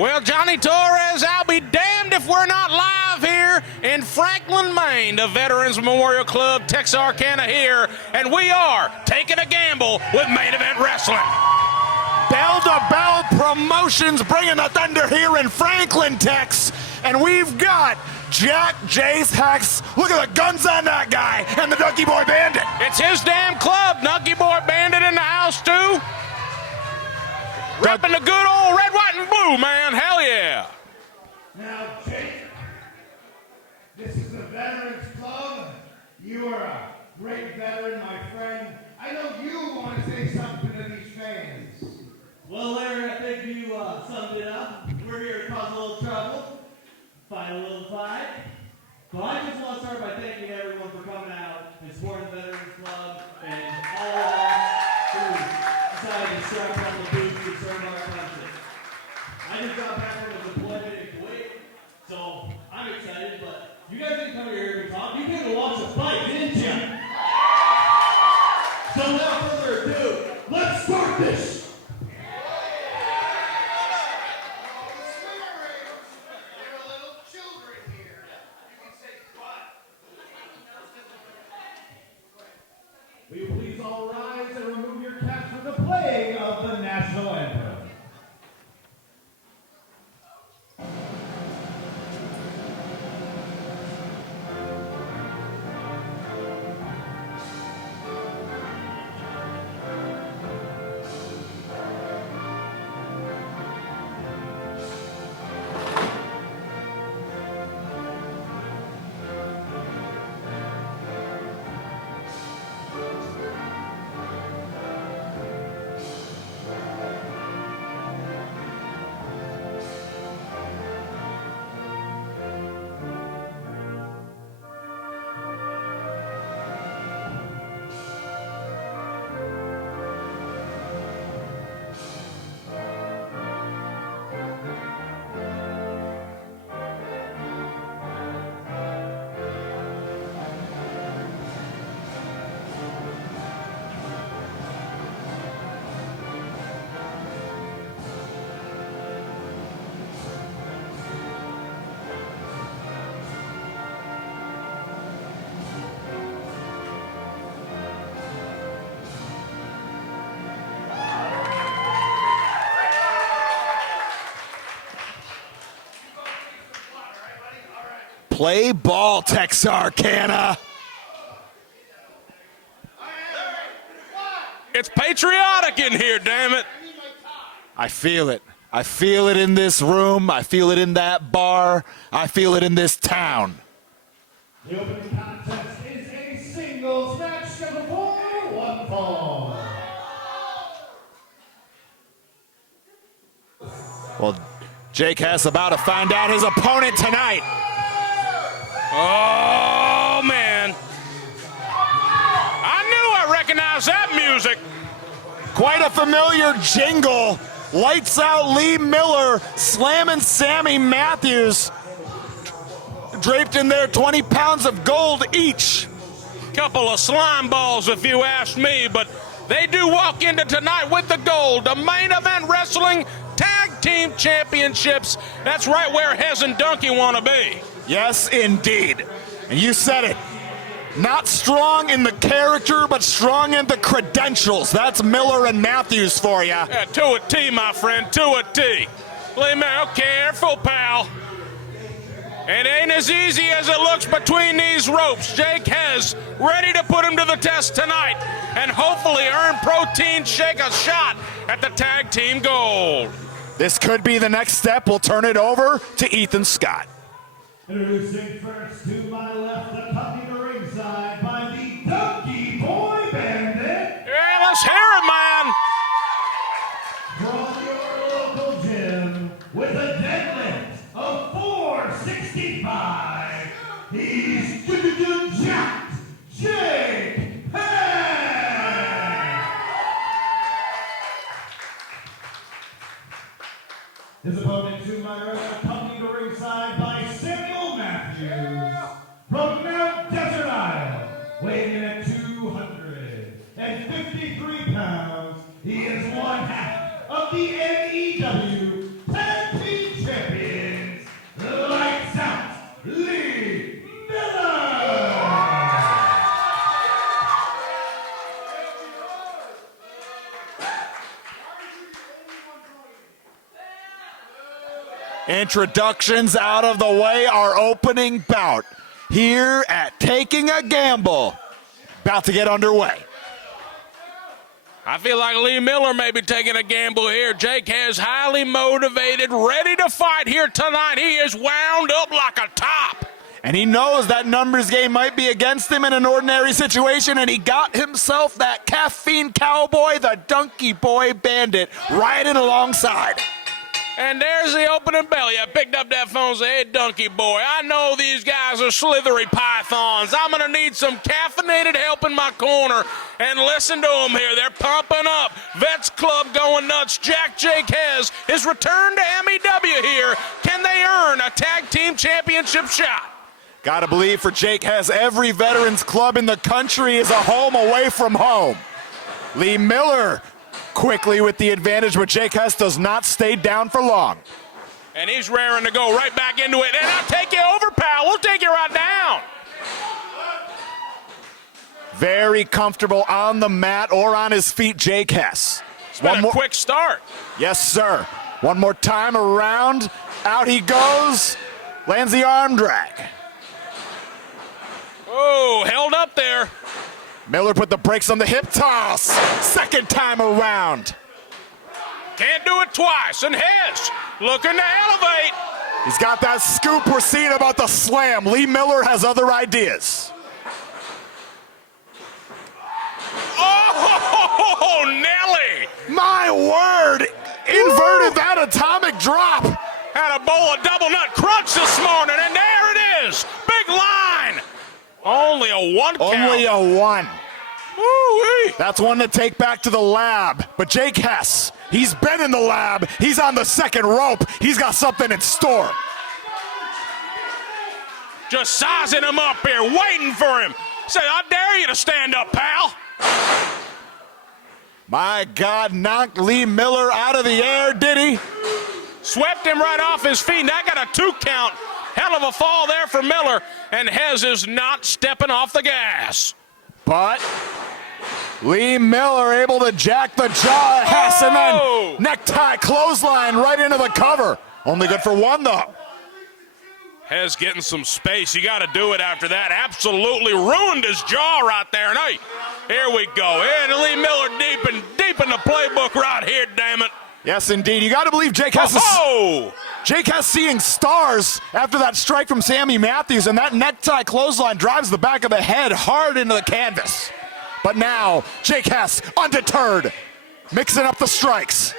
Well, Johnny Torres, I'll be damned if we're not live here in Franklin, Maine, the Veterans Memorial Club, Texarkana here, and we are taking a gamble with Main Event Wrestling. Bell to Bell Promotions bringing the thunder here in Franklin, Tex, and we've got Jack Jace Hex. Look at the guns on that guy and the Donkey Boy Bandit. It's his damn club. Donkey Boy Bandit in the house, too. Repping the good old red, white, and blue, man. Hell yeah. Now, Jake, this is a Veterans Club. You are a great veteran, my friend. I know you want to say something to these fans. Well, Larry, I think you summed it up. We're here to cause a little trouble, fight a little fight. But I just want to start by thanking everyone for coming out and supporting the Veterans Club and all of us who decided to strap on the boots to serve our country. I just got back from a deployment in Kuwait, so I'm excited, but you guys didn't come here to talk. You came to watch a fight, didn't you? So without further ado, let's start this! Will you please all rise and remove your caps for the playing of the national anthem? Play ball, Texarkana. It's patriotic in here, damn it. I feel it. I feel it in this room. I feel it in that bar. I feel it in this town. The opening contest is a singles match scheduled for one fall. Well, Jake Hess about to find out his opponent tonight. Oh, man. I knew I recognized that music. Quite a familiar jingle. Lights out Lee Miller slamming Sammy Matthews. Draped in there 20 pounds of gold each. Couple of slime balls, if you ask me, but they do walk into tonight with the gold. The Main Event Wrestling Tag Team Championships. That's right where Hez and Donkey want to be. Yes, indeed. And you said it. Not strong in the character, but strong in the credentials. That's Miller and Matthews for you. Yeah, to a T, my friend, to a T. Believe me, careful, pal. It ain't as easy as it looks between these ropes. Jake Hez ready to put him to the test tonight and hopefully earn Protein Shake a shot at the tag team gold. This could be the next step. We'll turn it over to Ethan Scott. Introducing first to my left, the coming to ringside by the Donkey Boy Bandit. Yeah, let's hear it, man. From your local gym with a deadlift of 465, he's Jack Jake Hex. His opponent to my right, coming to ringside by Samuel Matthews from Mount Desert Isle, weighing in at 253 pounds. He is one half of the MEW Tag Team Introductions out of the way, our opening bout here at Taking a Gamble. About to get underway. I feel like Lee Miller may be taking a gamble here. Jake Hez highly motivated, ready to fight here tonight. He is wound up like a top. And he knows that numbers game might be against him in an ordinary situation, and he got himself that caffeine cowboy, the Donkey Boy Bandit, riding alongside. And there's the opening bell. Yeah, picked up that phone and said, hey, Donkey Boy, I know these guys are slithery pythons. I'm going to need some caffeinated help in my corner. And listen to them here. They're pumping up. Vets Club going nuts. Jake Hez, his return to MEW here. Can they earn a tag team championship shot? Gotta believe for Jake Hez, every veterans club in the country is a home away from home. Lee Miller quickly with the advantage, but Jake Hez does not stay down for long. And he's raring to go right back into it. And I'll take you over, pal. We'll take you right down. Very comfortable on the mat or on his feet, Jake Hez. It's been a quick start. Yes, sir. One more time around. Out he goes. Lands the arm drag. Oh, held up there. Miller put the brakes on the hip toss. Second time around. Can't do it twice. And Hez looking to elevate. He's got that scoop we're seeing about the slam. Lee Miller has other ideas. Oh, Nelly. My word. Inverted that atomic drop. Had a bowl of double nut crunch this morning, and there it is. Big line. Only a one count. Only a one. Woo-wee. That's one to take back to the lab. But Jake Hez, he's been in the lab. He's on the second rope. He's got something in store. Just sizing him up here, waiting for him. Say, I dare you to stand up, pal. My God, knocked Lee Miller out of the air, did he? Swept him right off his feet. Now got a 2 count. Hell of a fall there for Miller. And Hez is not stepping off the gas. But Lee Miller able to jack the jaw of Hez and then necktie clothesline right into the cover. Only good for one, though. Hez getting some space. You got to do it after that. Absolutely ruined his jaw right there. And hey, here we go. And Lee Miller deep in the playbook right here, damn it. Yes, indeed. You got to believe Jake Hez Jake Hez seeing stars after that strike from Sammy Matthews, and that necktie clothesline drives the back of the head hard into the canvas. But now, Jake Hez, undeterred, mixing up the strikes.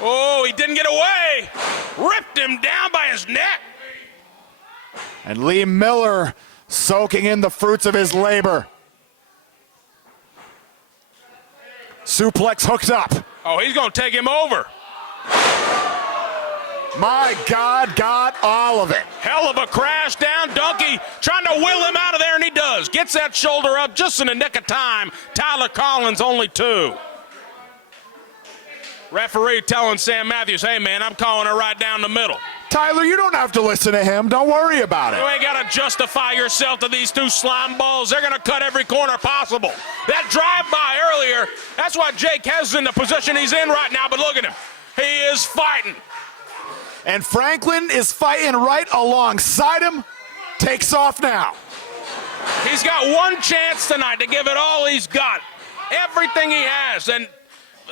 Oh, he didn't get away. Ripped him down by his neck. And Lee Miller soaking in the fruits of his labor. Suplex hooked up. Oh, he's going to take him over. My God, got all of it. Hell of a crash down. Donkey trying to will him out of there, and he does. Gets that shoulder up just in the nick of time. Tyler Collins only 2. Referee telling Sam Matthews, hey, man, I'm calling her right down the middle. Tyler, you don't have to listen to him. Don't worry about it. You ain't got to justify yourself to these 2 slime balls. They're going to cut every corner possible. That drive-by earlier, that's why Jake Hez is in the position he's in right now, but look at him. He is fighting. And Franklin is fighting right alongside him. Takes off now. He's got one chance tonight to give it all he's got. Everything he has. And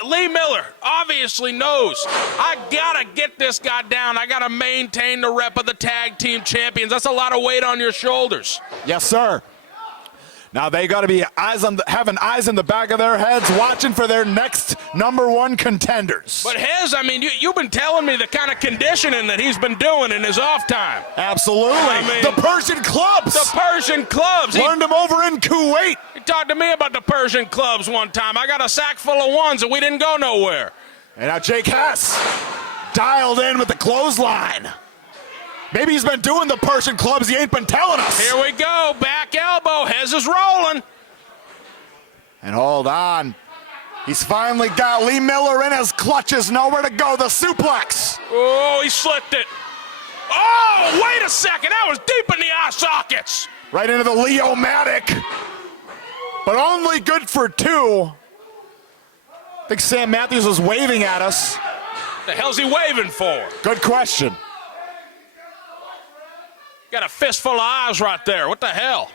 Lee Miller obviously knows, I got to get this guy down. I got to maintain the rep of the tag team champions. That's a lot of weight on your shoulders. Yes, sir. Now they got to be having eyes in the back of their heads, watching for their next #1 contenders. But Hez, I mean, you've been telling me the kind of conditioning that he's been doing in his off time. Absolutely. I mean, the Persian clubs. The Persian clubs. Learned them over in Kuwait. He talked to me about the Persian clubs one time. I got a sack full of ones and we didn't go nowhere. And now Jake Hez dialed in with the clothesline. Maybe he's been doing the Persian clubs he ain't been telling us. Here we go, back elbow, Hez is rolling. And hold on. He's finally got Lee Miller in his clutches, nowhere to go, the suplex. Oh, he slipped it. Oh, wait a second, that was deep in the eye sockets. Right into the Leo-matic. But only good for 2. I think Sam Matthews was waving at us. The hell's he waving for? Good question. Got a fistful of eyes right there. What the hell?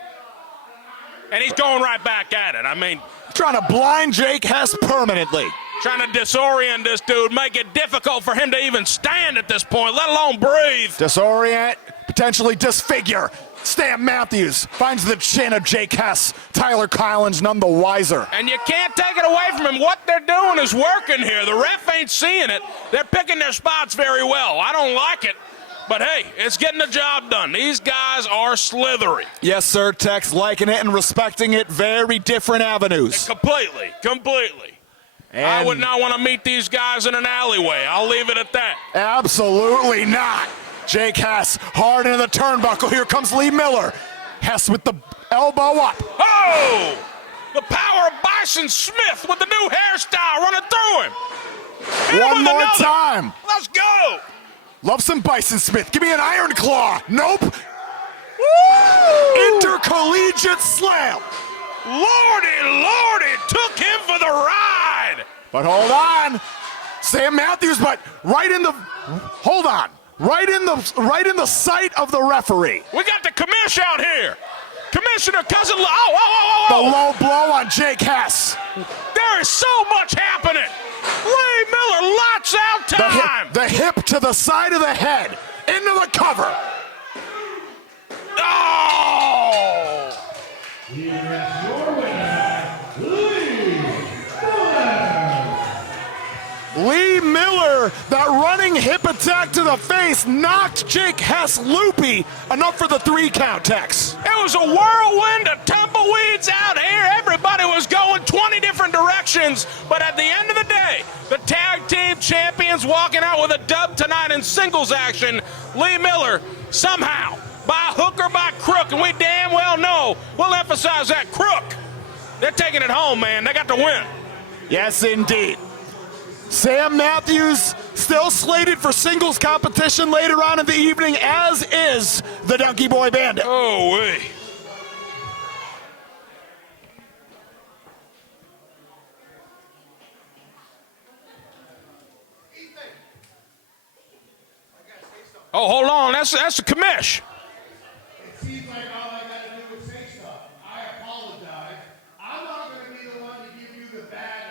And he's going right back at it. I mean, Trying to blind Jake Hess permanently. trying to disorient this dude, make it difficult for him to even stand at this point, let alone breathe. Disorient, potentially disfigure. Stan Matthews finds the chin of Jake Hess. Tyler Kylan's none the wiser. And you can't take it away from him. What they're doing is working here. The ref ain't seeing it. They're picking their spots very well. I don't like it. But hey, it's getting the job done. These guys are slithery. Yes, sir, Tex, liking it and respecting it. Very different avenues. Completely. And I would not want to meet these guys in an alleyway. I'll leave it at that. absolutely not. Jake Hess hard into the turnbuckle. Here comes Lee Miller. Hess with the elbow up. Oh! The power of Bison Smith with the new hairstyle running through him. Hit him One with more another. time. Let's go. Love some Bison Smith. Give me an Iron Claw. Nope. Woo! Intercollegiate slam. Lordy, took him for the ride. But hold on. Sam Matthews, but right in the sight of the referee. We got the commish out here. Commissioner Cousin. The Oh. low blow on Jake Hess. There is so much happening. Lee Miller lots out time. The hip to the side of the head. Into the cover. Oh! Here is your winner, Lee Miller. Lee Miller, that running hip attack to the face knocked Jake Hess loopy. Enough for the 3 count, Tex. It was a whirlwind of tumbleweeds out here. Everybody was going 20 different directions. But at the end of the day, the tag team champions walking out with a dub tonight in singles action. Lee Miller, somehow, by hook or by crook, and we damn well know, we'll emphasize that crook. They're taking it home, man. They got the win. Yes, indeed. Sam Matthews still slated for singles competition later on in the evening, as is the Donkey Boy Bandit. Oh, wait. Oh, hold on. That's the commish. It seems like all I gotta do is say stuff. I apologize. I'm not gonna be the one to give you the bad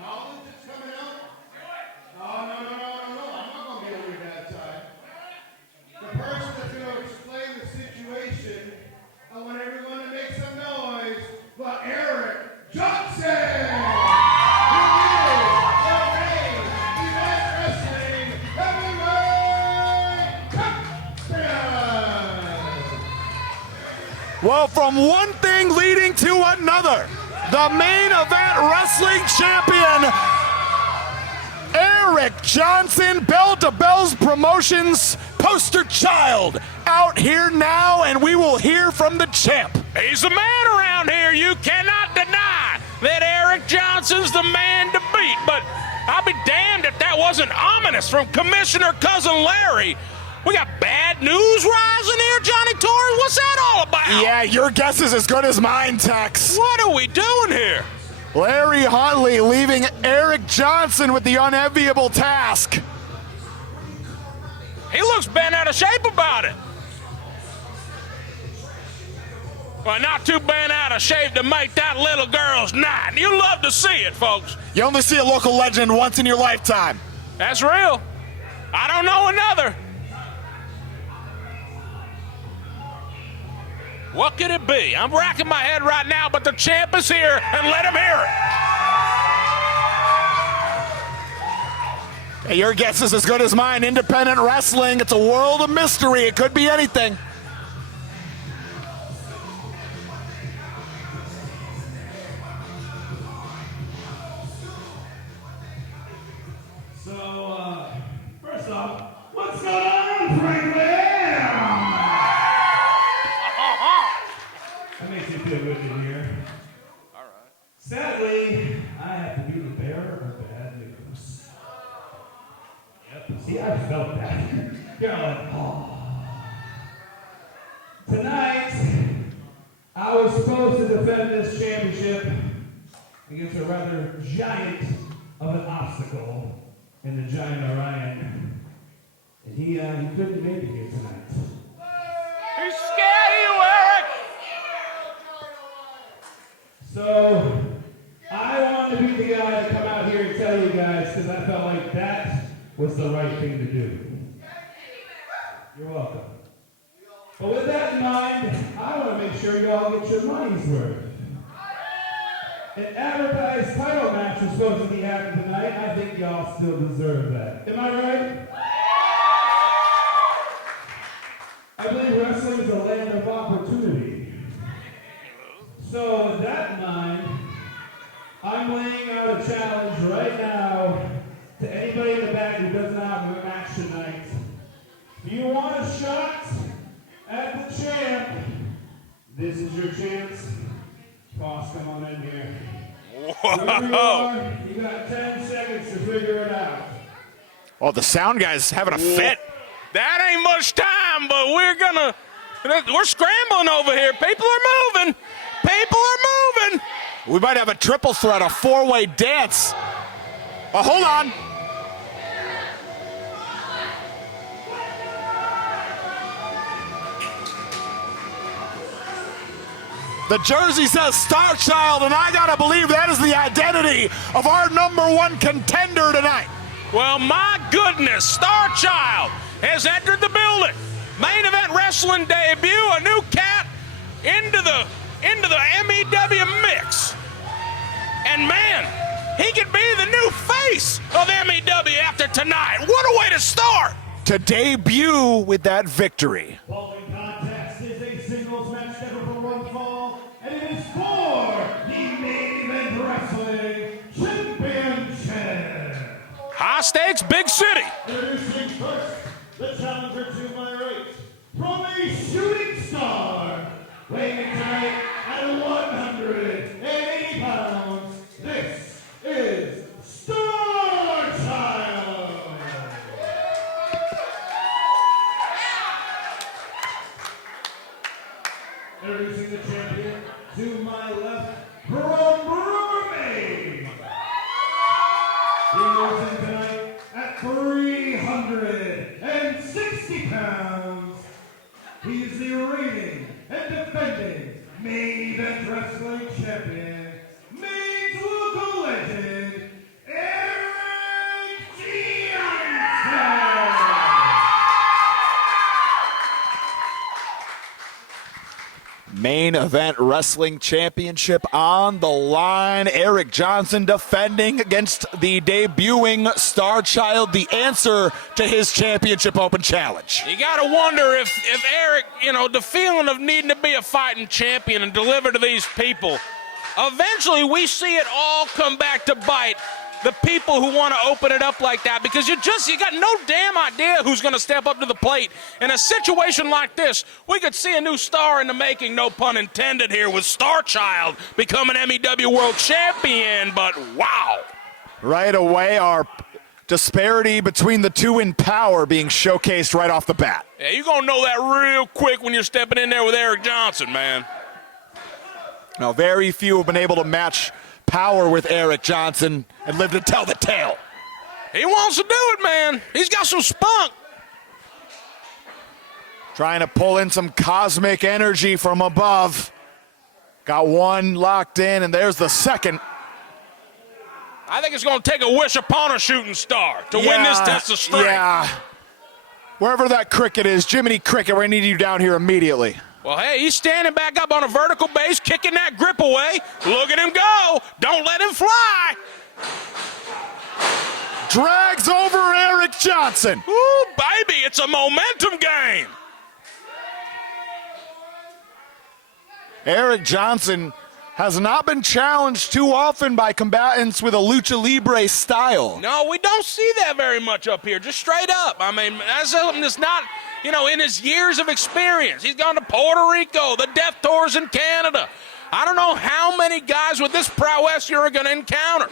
knowledge that's coming out. No. I'm not gonna be on your bad side. The person that's gonna explain the situation, I want everyone to make some noise for Eric Johnson! Who is the Maine Event Wrestling Heavyweight Champion! Well, from one thing leading to another, the main event wrestling champion, Eric Johnson, Bell to Bells Promotions poster child, out here now, and we will hear from the champ. He's the man around here. You cannot deny that Eric Johnson's the man to beat. But I'll be damned if that wasn't ominous from Commissioner Cousin Larry. We got bad news rising here, Johnny Torres. What's that all about? Yeah, your guess is as good as mine, Tex. What are we doing here? Larry Huntley leaving Eric Johnson with the unenviable task. He looks bent out of shape about it. Well, not too bent out of shape to make that little girl's night. You love to see it, folks. You only see a local legend once in your lifetime. That's real. I don't know another. What could it be? I'm racking my head right now, but the champ is here, and let him hear it. Hey, your guess is as good as mine. Independent wrestling, it's a world of mystery. It could be anything. So, first off, what's going on, Franklin? That makes you feel good to hear. All right. Sadly, I have to be the bearer of bad news. Yep, see, I felt that. You're like, oh. Tonight, I was supposed to defend this championship against a rather giant of an obstacle and the Giant Orion. And he couldn't make it here tonight. He's scared of you, Eric! So, I wanted to be the guy to come out here and tell you guys, because I felt like that was the right thing to do. You're welcome. But with that in mind, I want to make sure you all get your money's worth. An advertised title match was supposed to be happening tonight. I think y'all still deserve that. Am I right? I believe wrestling is a land of opportunity. So with that in mind, I'm laying out a challenge right now to anybody in the back who does not have a match tonight. If you want a shot at the champ, this is your chance. Boss, come on in here. Wherever you are, you got 10 seconds to figure it out. Oh, the sound guy's having a fit. That ain't much time, but we're scrambling over here. People are moving. People are moving. We might have a triple threat, a four-way dance. Oh, hold on. The jersey says Star Child, and I gotta believe that is the identity of our #1 contender tonight. Well, my goodness, Star Child has entered the building. Main Event Wrestling debut, a new cat into the MEW mix. And man, he could be the new face of MEW after tonight. What a way to start! To debut with that victory. Following contest is a singles match scheduled for one fall, and it is for the Main Event Wrestling Championship. High stakes, big city. Introducing first, the challenger to my right, from a shooting star, weighing in tonight at 180 pounds, this is Star Child. Introducing the champion to my left, from Maine. He moves in tonight at 360 pounds. He is the reigning and defending Main Event Wrestling Champion, Maine's local legend, Eric Johnson. Main Event Wrestling Championship on the line. Eric Johnson defending against the debuting Star Child, the answer to his championship open challenge. You gotta wonder if Eric, the feeling of needing to be a fighting champion and deliver to these people, eventually we see it all come back to bite the people who want to open it up like that, because you got no damn idea who's going to step up to the plate. In a situation like this, we could see a new star in the making, no pun intended here, with Star Child becoming MEW World Champion, but wow. Right away, our disparity between the two in power being showcased right off the bat. Yeah, you're going to know that real quick when you're stepping in there with Eric Johnson, man. Now, very few have been able to match power with Eric Johnson and live to tell the tale. He wants to do it, man. He's got some spunk. Trying to pull in some cosmic energy from above. Got one locked in, and there's the second. I think it's going to take a wish upon a shooting star to win this test of strength. Yeah. Wherever that cricket is, Jiminy Cricket, we need you down here immediately. Well, hey, he's standing back up on a vertical base, kicking that grip away. Look at him go. Don't let him fly. Drags over Eric Johnson. Ooh, baby, it's a momentum game. Eric Johnson has not been challenged too often by combatants with a lucha libre style. No, we don't see that very much up here, just straight up. I mean, that's something that's not, in his years of experience. He's gone to Puerto Rico, the Death Tours in Canada. I don't know how many guys with this prowess you're going to encounter.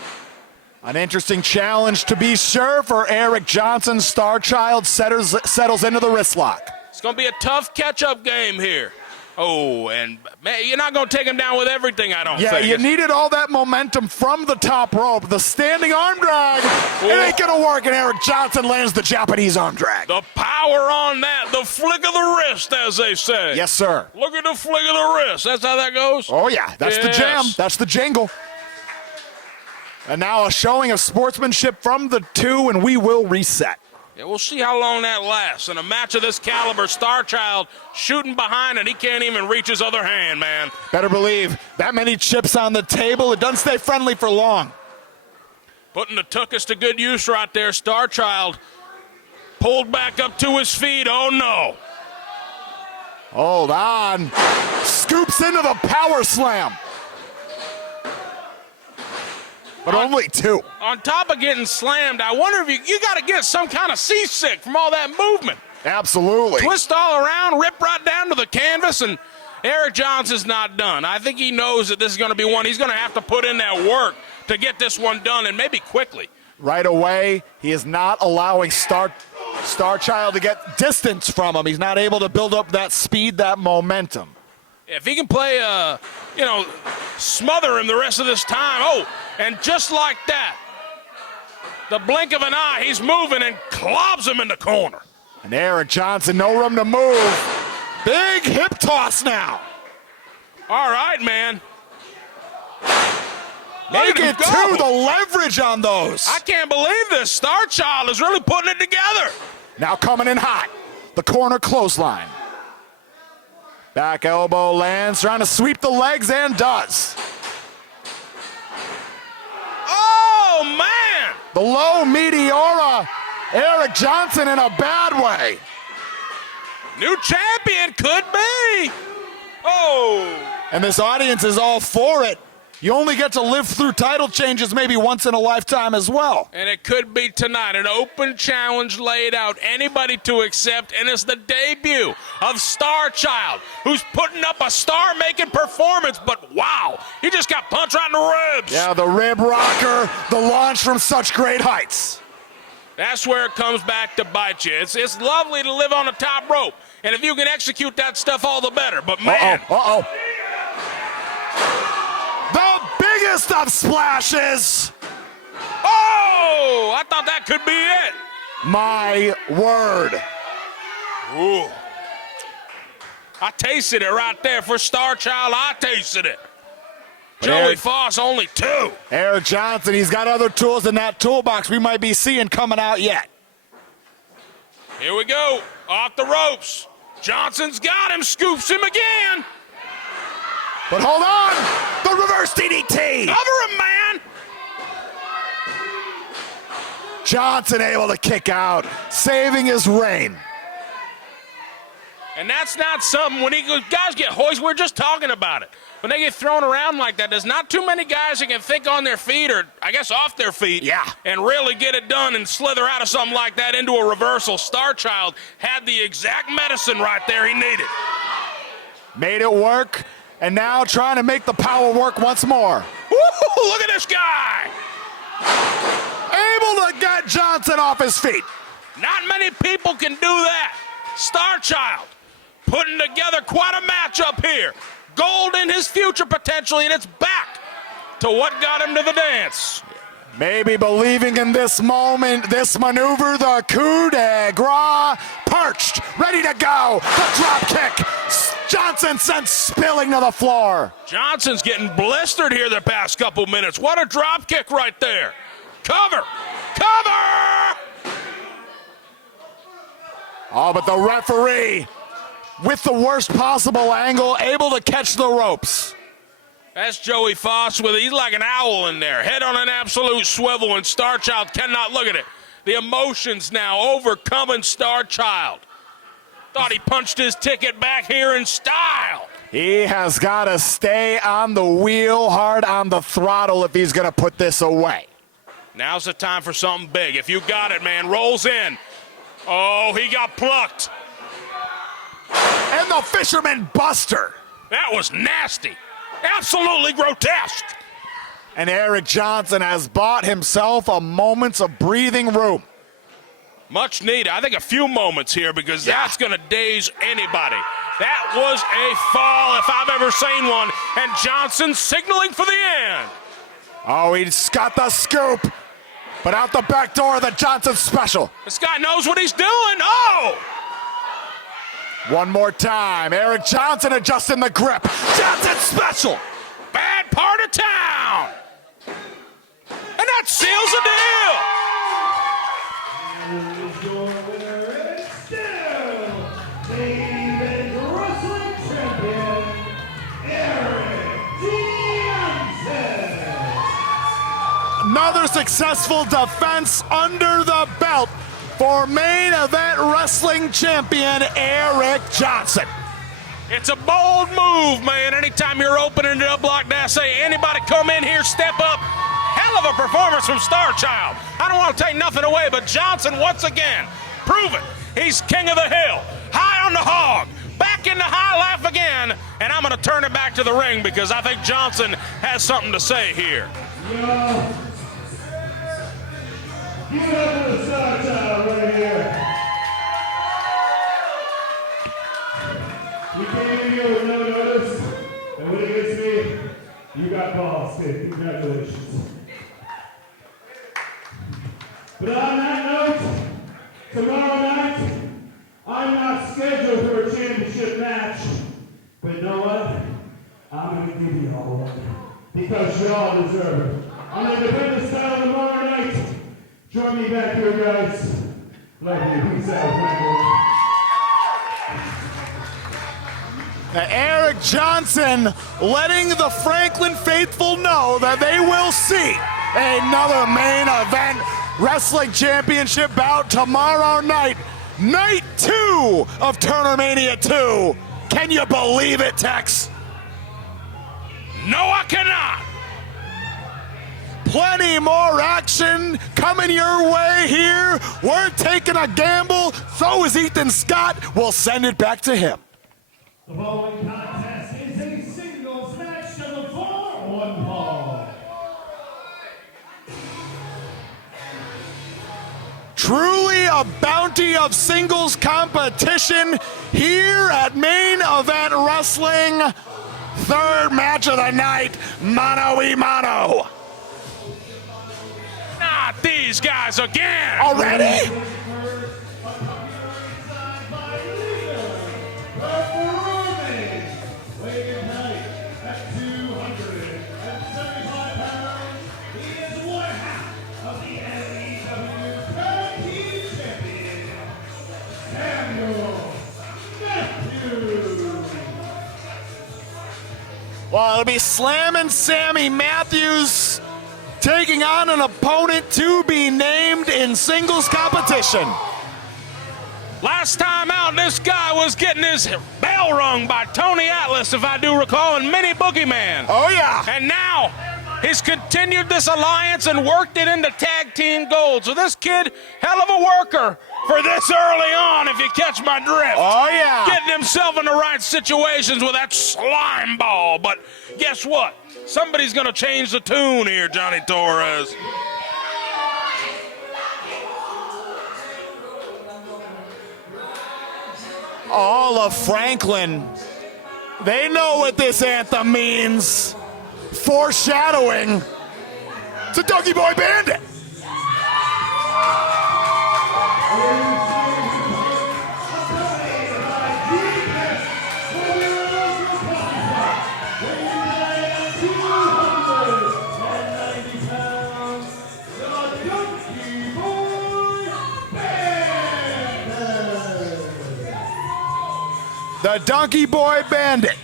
An interesting challenge to be sure for Eric Johnson. Star Child settles into the wrist lock. It's going to be a tough catch-up game here. Oh, and man, you're not going to take him down with everything, I don't Yeah, think. you needed all that momentum from the top rope. The standing arm drag, it ain't going to work, and Eric Johnson lands the Japanese arm drag. The power on that, the flick of the wrist, as they say. Yes, sir. Look at the flick of the wrist. That's how that goes? Oh, yeah, that's the jam. That's the jingle. And now a showing of sportsmanship from the two, and we will reset. Yeah, we'll see how long that lasts. In a match of this caliber, Starchild shooting behind, and he can't even reach his other hand, man. Better believe that many chips on the table, it doesn't stay friendly for long. Putting the tuchus to good use right there. Starchild pulled back up to his feet. Oh, no. Hold on. Scoops into the power slam. But only two. On top of getting slammed, I wonder if you got to get some kind of seasick from all that movement. Absolutely. Twist all around, rip right down to the canvas, and Eric Johnson's not done. I think he knows that this is going to be one. He's going to have to put in that work to get this one done, and maybe quickly. Right away, he is not allowing Starchild to get distance from him. He's not able to build up that speed, that momentum. If he can play, smother him the rest of this time. Oh, and just like that, the blink of an eye, he's moving and clobs him in the corner. And Eric Johnson, no room to move. Big hip toss now. All right, man. Make it two, the leverage on those. I can't believe this. Starchild is really putting it together. Now coming in hot, the corner clothesline. Back elbow lands, trying to sweep the legs, and does. Oh, man! The low Meteora, Eric Johnson in a bad way. New champion could be. Oh. And this audience is all for it. You only get to live through title changes maybe once in a lifetime as well. And it could be tonight. An open challenge laid out. Anybody to accept. And it's the debut of Starchild, who's putting up a star-making performance. But wow, he just got punched right in the ribs. Yeah, the rib rocker, the launch from such great heights. That's where it comes back to bite you. It's lovely to live on the top rope. And if you can execute that stuff, all the better. But man. Uh-oh. The biggest of splashes. Oh, I thought that could be it. My word. Ooh. I tasted it right there. For Starchild, I tasted it. But Joey Foss, only two. Eric Johnson, he's got other tools in that toolbox we might be seeing coming out yet. Here we go. Off the ropes. Johnson's got him. Scoops him again. But hold on. The reverse DDT. Cover him, man. Johnson able to kick out, saving his reign. And that's not something when guys get hoisted. We're just talking about it. When they get thrown around like that, there's not too many guys that can think on their feet or, I guess, off their feet. Yeah. And really get it done and slither out of something like that into a reversal. Starchild had the exact medicine right there he needed. Made it work, and now trying to make the power work once more. Woo, look at this guy. Able to get Johnson off his feet. Not many people can do that. Starchild putting together quite a matchup here. Gold in his future potentially, and it's back to what got him to the dance. Maybe believing in this moment, this maneuver, the coup de grace, perched, ready to go, the drop kick. Johnson sent spilling to the floor. Johnson's getting blistered here the past couple minutes. What a drop kick right there. Cover, cover! Oh, but the referee, with the worst possible angle, able to catch the ropes. That's Joey Foss he's like an owl in there. Head on an absolute swivel, and Starchild cannot look at it. The emotions now overcoming Starchild. Thought he punched his ticket back here in style. He has got to stay on the wheel, hard on the throttle if he's going to put this away. Now's the time for something big. If you got it, man, rolls in. Oh, he got plucked. And the Fisherman Buster. That was nasty. Absolutely grotesque. And Eric Johnson has bought himself a moments of breathing room. Much needed. I think a few moments here because that's going to daze anybody. That was a fall if I've ever seen one. And Johnson signaling for the end. Oh, he's got the scoop. But out the back door of the Johnson special. This guy knows what he's doing. Oh! One more time. Eric Johnson adjusting the grip. Johnson special. Bad part of town. And that seals the deal. Here's your winner and still Maine Event Wrestling Champion, Eric Johnson. Another successful defense under the belt for Main Event Wrestling Champion Eric Johnson. It's a bold move, man. Anytime you're opening it up like that, say anybody come in here, step up. Hell of a performance from Star Child. I don't want to take nothing away, but Johnson once again proven he's king of the hill. High on the hog, back in the high life again, and I'm going to turn it back to the ring because I think Johnson has something to say here. Yo, give it up for the Star Child right here. You came in here with no notice, and when it gets me, you got balls, kid. Congratulations. But on that note, tomorrow night, I'm not scheduled for a championship match. But you know what? I'm going to give you all one. Because you all deserve it. I'm going to defend this title tomorrow night. Join me back here, guys. Love you. Peace out, Franklin. Eric Johnson letting the Franklin faithful know that they will see another Main Event Wrestling Championship bout tomorrow night. Night 2 of Turner Mania 2. Can you believe it, Tex? No, I cannot. Plenty more action coming your way here. We're taking a gamble. So is Ethan Scott. We'll send it back to him. The following contest is a singles match of the 4-1 fall. Truly a bounty of singles competition here at Main Event Wrestling. Third match of the night, mano y mano. Not these guys again. Already? Weighing height at 275 pounds, he is one half of the MEW Tag Team Champion, Samuel Matthews. Well, it'll be Slammin' Sammy Matthews taking on an opponent to be named in singles competition. Last time out, this guy was getting his bell rung by Tony Atlas, if I do recall, and Mini Boogeyman. Oh, yeah. And now he's continued this alliance and worked it into tag team gold. So this kid, hell of a worker for this early on, if you catch my drift. Oh, yeah. Getting himself in the right situations with that slime ball. But guess what? Somebody's going to change the tune here, Johnny Torres. All of Franklin, they know what this anthem means. Foreshadowing to Dougie Boy Bandit. The Donkey Boy Bandit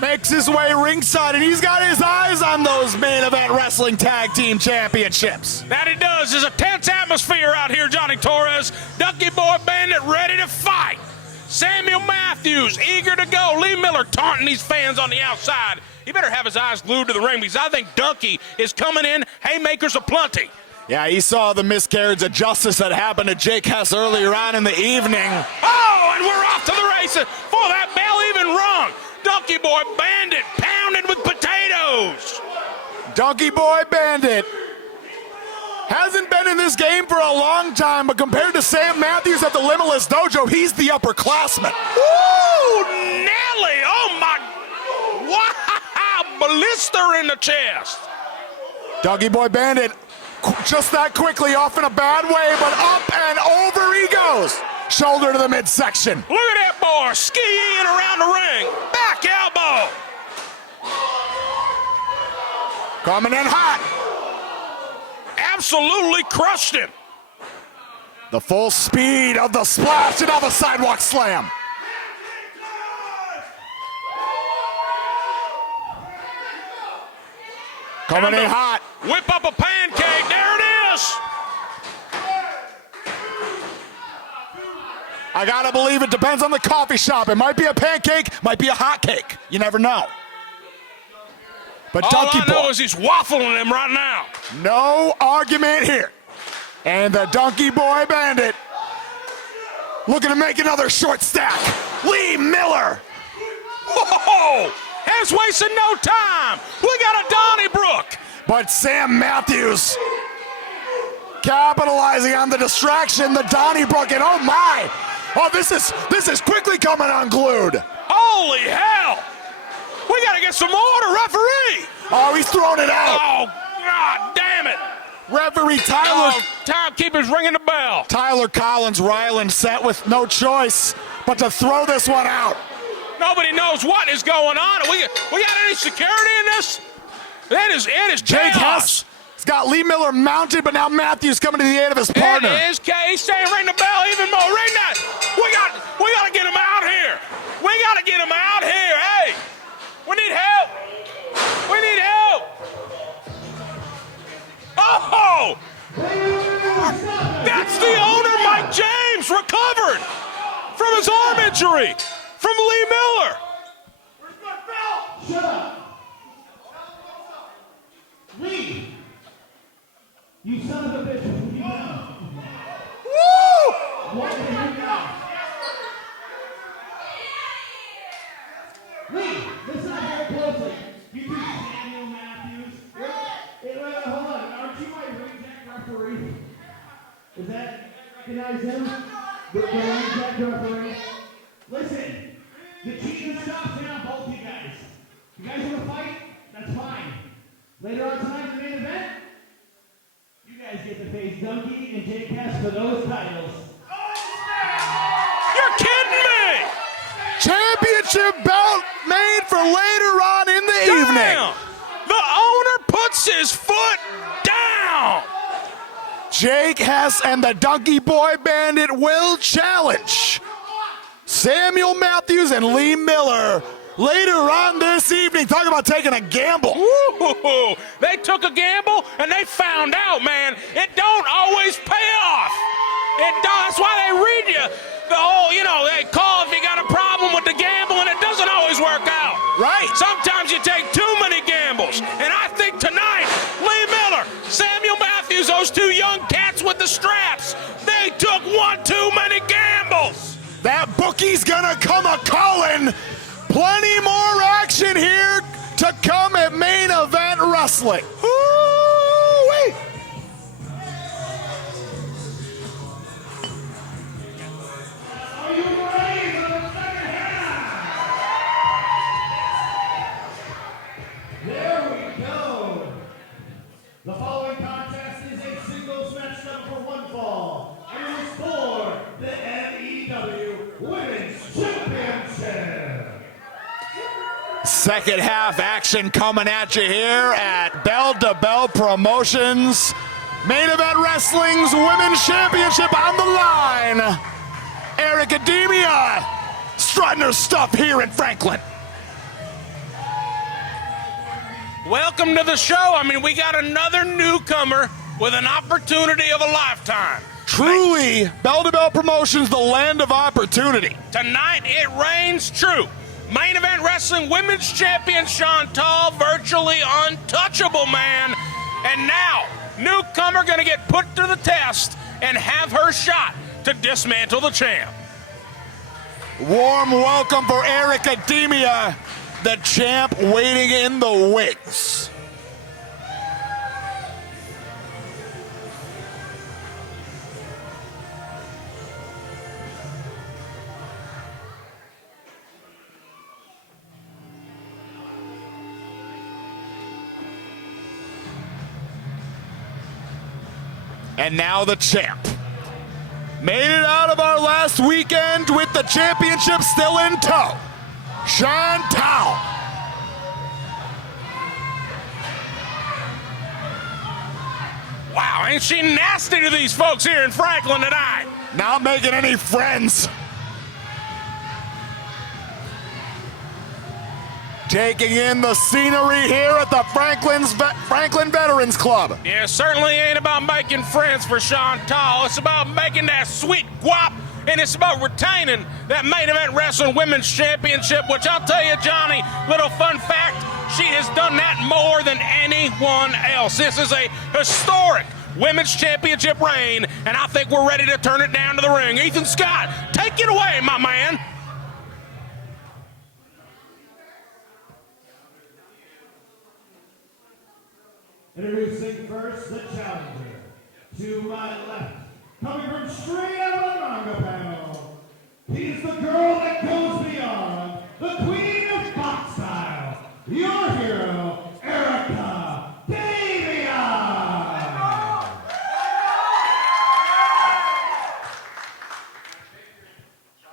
makes his way ringside, and he's got his eyes on those Main Event Wrestling Tag Team Championships. That he does. There's a tense atmosphere out here, Johnny Torres. Donkey Boy Bandit ready to fight. Samuel Matthews eager to go. Lee Miller taunting these fans on the outside. He better have his eyes glued to the ring because I think Donkey is coming in haymakers aplenty. Yeah, he saw the miscarriage of justice that happened to Jake Hess earlier on in the evening. Oh, and we're off to the races. Before that bell even rung, Donkey Boy Bandit pounded with potatoes. Donkey Boy Bandit Hasn't been in this game for a long time, but compared to Sam Matthews at the Limitless Dojo, he's the upperclassman. Woo! Nelly! Oh my! Wow! Blister in the chest. Dougie Boy Bandit, just that quickly, off in a bad way, but up and over he goes. Shoulder to the midsection. Look at that boy skiing around the ring. Back elbow. Coming in hot. Absolutely crushed him. The full speed of the splash and now the sidewalk slam. Coming in hot. Whip up a pancake. There it is. I gotta believe it depends on the coffee shop. It might be a pancake, might be a hot cake. You never know. But All Donkey I know Boy, is he's waffling him right now. no argument here. And the Donkey Boy Bandit looking to make another short stack. Lee Miller. Whoa! Has wasted no time. We got a Donnybrook. But Sam Matthews capitalizing on the distraction, the Donnybrook, and oh my! Oh, this is quickly coming unglued. Holy hell! We gotta get some order, referee! Oh, he's throwing it out. Oh, God damn it! Referee Tyler Oh, timekeeper's ringing the bell. Tyler Collins Ryland set with no choice but to throw this one out. Nobody knows what is going on. We got any security in this? It is Jake chaos. Hess has got Lee Miller mounted, but now Matthews coming to the aid of his partner. It is He's saying ring the bell even more. Ring that. We gotta get him out here. We gotta get him out here. Hey, we need help. We need help. Oh! That's the owner, Mike James, recovered from his arm injury from Lee Miller. Shut up. Lee! You son of a bitch. You Woo! what did you know? Lee, listen up very closely. You two Samuel Matthews. Wait, hold on. Aren't you my ring jack referee? Is that, recognize him? The ring jack referee? Listen, the cheating stops now, both you guys. You guys want to fight? That's fine. Later on tonight in the main event, you guys get to face Donkey and Jake Hess for those titles. You're kidding me! Championship belt made for later on in the evening. Damn! The owner puts his foot down. Jake Hess and the Donkey Boy Bandit will challenge Samuel Matthews and Lee Miller later on this evening. Talk about taking a gamble. Woo-hoo-hoo. They took a gamble and they found out, man, it don't always pay off. It don't. That's why they read you the whole, they call if you got a problem with the gamble and it doesn't always work out. Right. Sometimes you take too many gambles. And I think tonight, Lee Miller, Samuel Matthews, those two young cats with the straps, they took one too many gambles. That bookie's gonna come a-callin'. Plenty more action here to come at Main Event Wrestling. Woo-wee. Are you ready for the second half? There we go. The following contest is a singles match for one fall. And it is for the MEW Women's Championship. Second half action coming at you here at Bell to Bell Promotions. Main Event Wrestling's Women's Championship on the line. Eric Ademia strutting her stuff here in Franklin. Welcome to the show. I mean, we got another newcomer with an opportunity of a lifetime. Truly, Bell to Bell Promotions, the land of opportunity. Tonight, it reigns true. Main Event Wrestling Women's Champion Chantal, virtually untouchable, man. And now, newcomer gonna get put to the test and have her shot to dismantle the champ. Warm welcome for Eric Ademia, the champ waiting in the wings. And now the champ. Made it out of our last weekend with the championship still in tow. Chantal. Wow, ain't she nasty to these folks here in Franklin tonight? Not making any friends. Taking in the scenery here at the Franklin Veterans Club. Yeah, certainly ain't about making friends for Chantal. It's about making that sweet guap, and it's about retaining that main event wrestling women's championship, which I'll tell you, Johnny, little fun fact, she has done that more than anyone else. This is a historic women's championship reign, and I think we're ready to turn it down to the ring. Ethan Scott, take it away, my man. Introducing first the challenger. To my left, coming from straight out of the manga panel, he's the girl that goes beyond, the queen of box style, your hero, Erica Davia.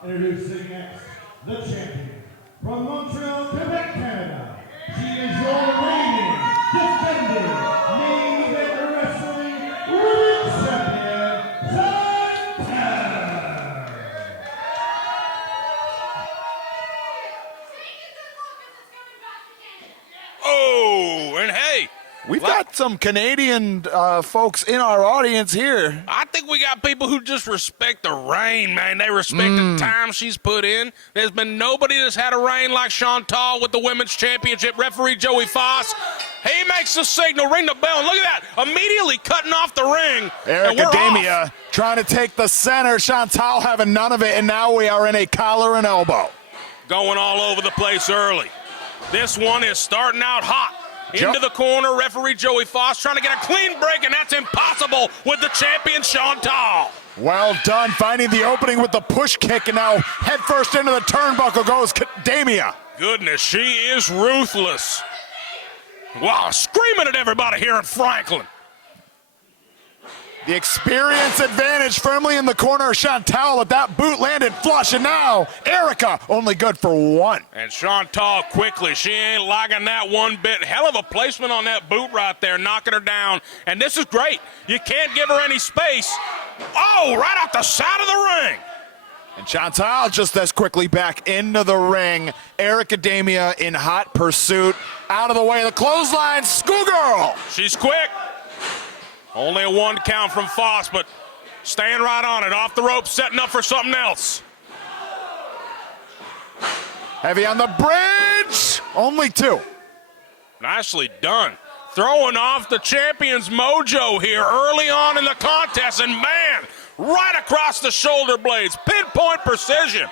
Introducing next, the champion from Montreal, Quebec, Canada. She is your reigning, defending, Maine event wrestling women's champion, Chantal. Oh, and hey, We've got some Canadian folks in our audience here. I think we got people who just respect the reign, man. They respect the time she's put in. There's been nobody that's had a reign like Chantal with the women's championship. Referee Joey Foss, he makes the signal, ring the bell, and look at that, immediately cutting off the ring. And we're Academia off. trying to take the center. Chantal having none of it, and now we are in a collar and elbow. Going all over the place early. This one is starting out hot. Into the corner, referee Joey Foss trying to get a clean break, and that's impossible with the champion Chantal. Well done, finding the opening with the push kick, and now head first into the turnbuckle goes Damia. Goodness, she is ruthless. Wow, screaming at everybody here in Franklin. The experience advantage firmly in the corner of Chantal, but that boot landed flush, and now Erica only good for one. And Chantal quickly, she ain't liking that one bit. Hell of a placement on that boot right there, knocking her down. And this is great. You can't give her any space. Oh, right off the side of the ring. And Chantal just as quickly back into the ring. Erica Damia in hot pursuit. Out of the way, the clothesline, schoolgirl. She's quick. Only a one count from Foss, but staying right on it. Off the rope, setting up for something else. Heavy on the bridge. Only two. Nicely done. Throwing off the champion's mojo here early on in the contest, and man, right across the shoulder blades. Pinpoint precision.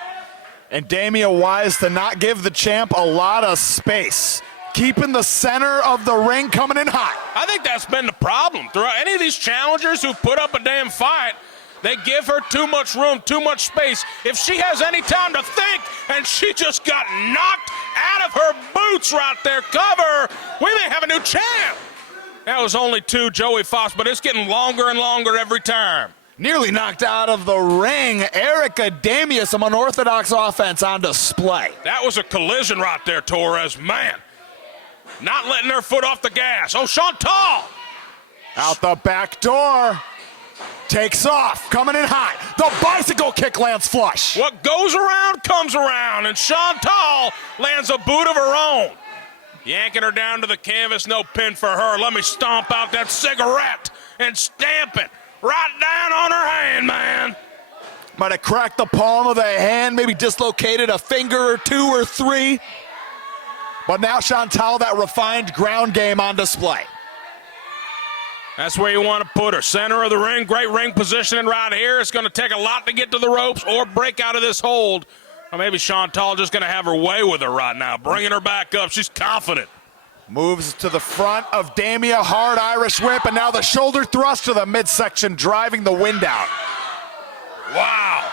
And Damia wise to not give the champ a lot of space. Keeping the center of the ring coming in hot. I think that's been the problem. Throughout any of these challengers who put up a damn fight, they give her too much room, too much space. If she has any time to think, and she just got knocked out of her boots right there, cover, we may have a new champ. That was only two, Joey Foss, but it's getting longer and longer every time. Nearly knocked out of the ring. Erica Damia, some unorthodox offense on display. That was a collision right there, Torres. Man, not letting her foot off the gas. Oh, Chantal. Out the back door. Takes off, coming in hot. The bicycle kick lands flush. What goes around comes around, and Chantal lands a boot of her own. Yanking her down to the canvas, no pin for her. Let me stomp out that cigarette and stamp it right down on her hand, man. Might have cracked the palm of the hand, maybe dislocated a finger or two or three. But now Chantal, that refined ground game on display. That's where you want to put her. Center of the ring, great ring positioning right here. It's going to take a lot to get to the ropes or break out of this hold. Or maybe Chantal just going to have her way with her right now, bringing her back up. She's confident. Moves to the front of Damia, hard Irish whip, and now the shoulder thrust to the midsection, driving the wind out. Wow.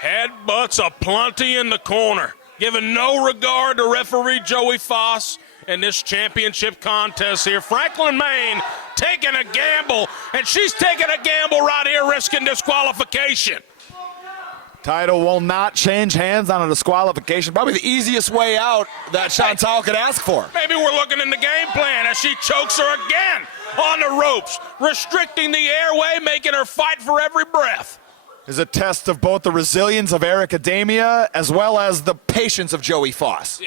Headbutts aplenty in the corner, giving no regard to referee Joey Foss in this championship contest here. Franklin, Maine, taking a gamble, and she's taking a gamble right here, risking disqualification. Title will not change hands on a disqualification. Probably the easiest way out that Chantal could ask for. Maybe we're looking in the game plan as she chokes her again on the ropes, restricting the airway, making her fight for every breath. Is a test of both the resilience of Eric Adamia as well as the patience of Joey Foss.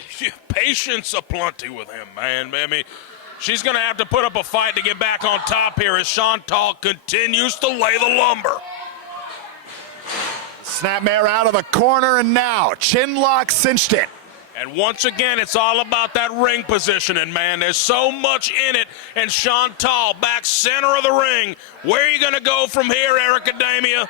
Patience aplenty with him, man. I mean, she's going to have to put up a fight to get back on top here as Chantal continues to lay the lumber. Snapmare out of the corner, and now chin lock cinched in. And once again, it's all about that ring positioning, man. There's so much in it. And Chantal back center of the ring. Where are you going to go from here, Eric Adamia?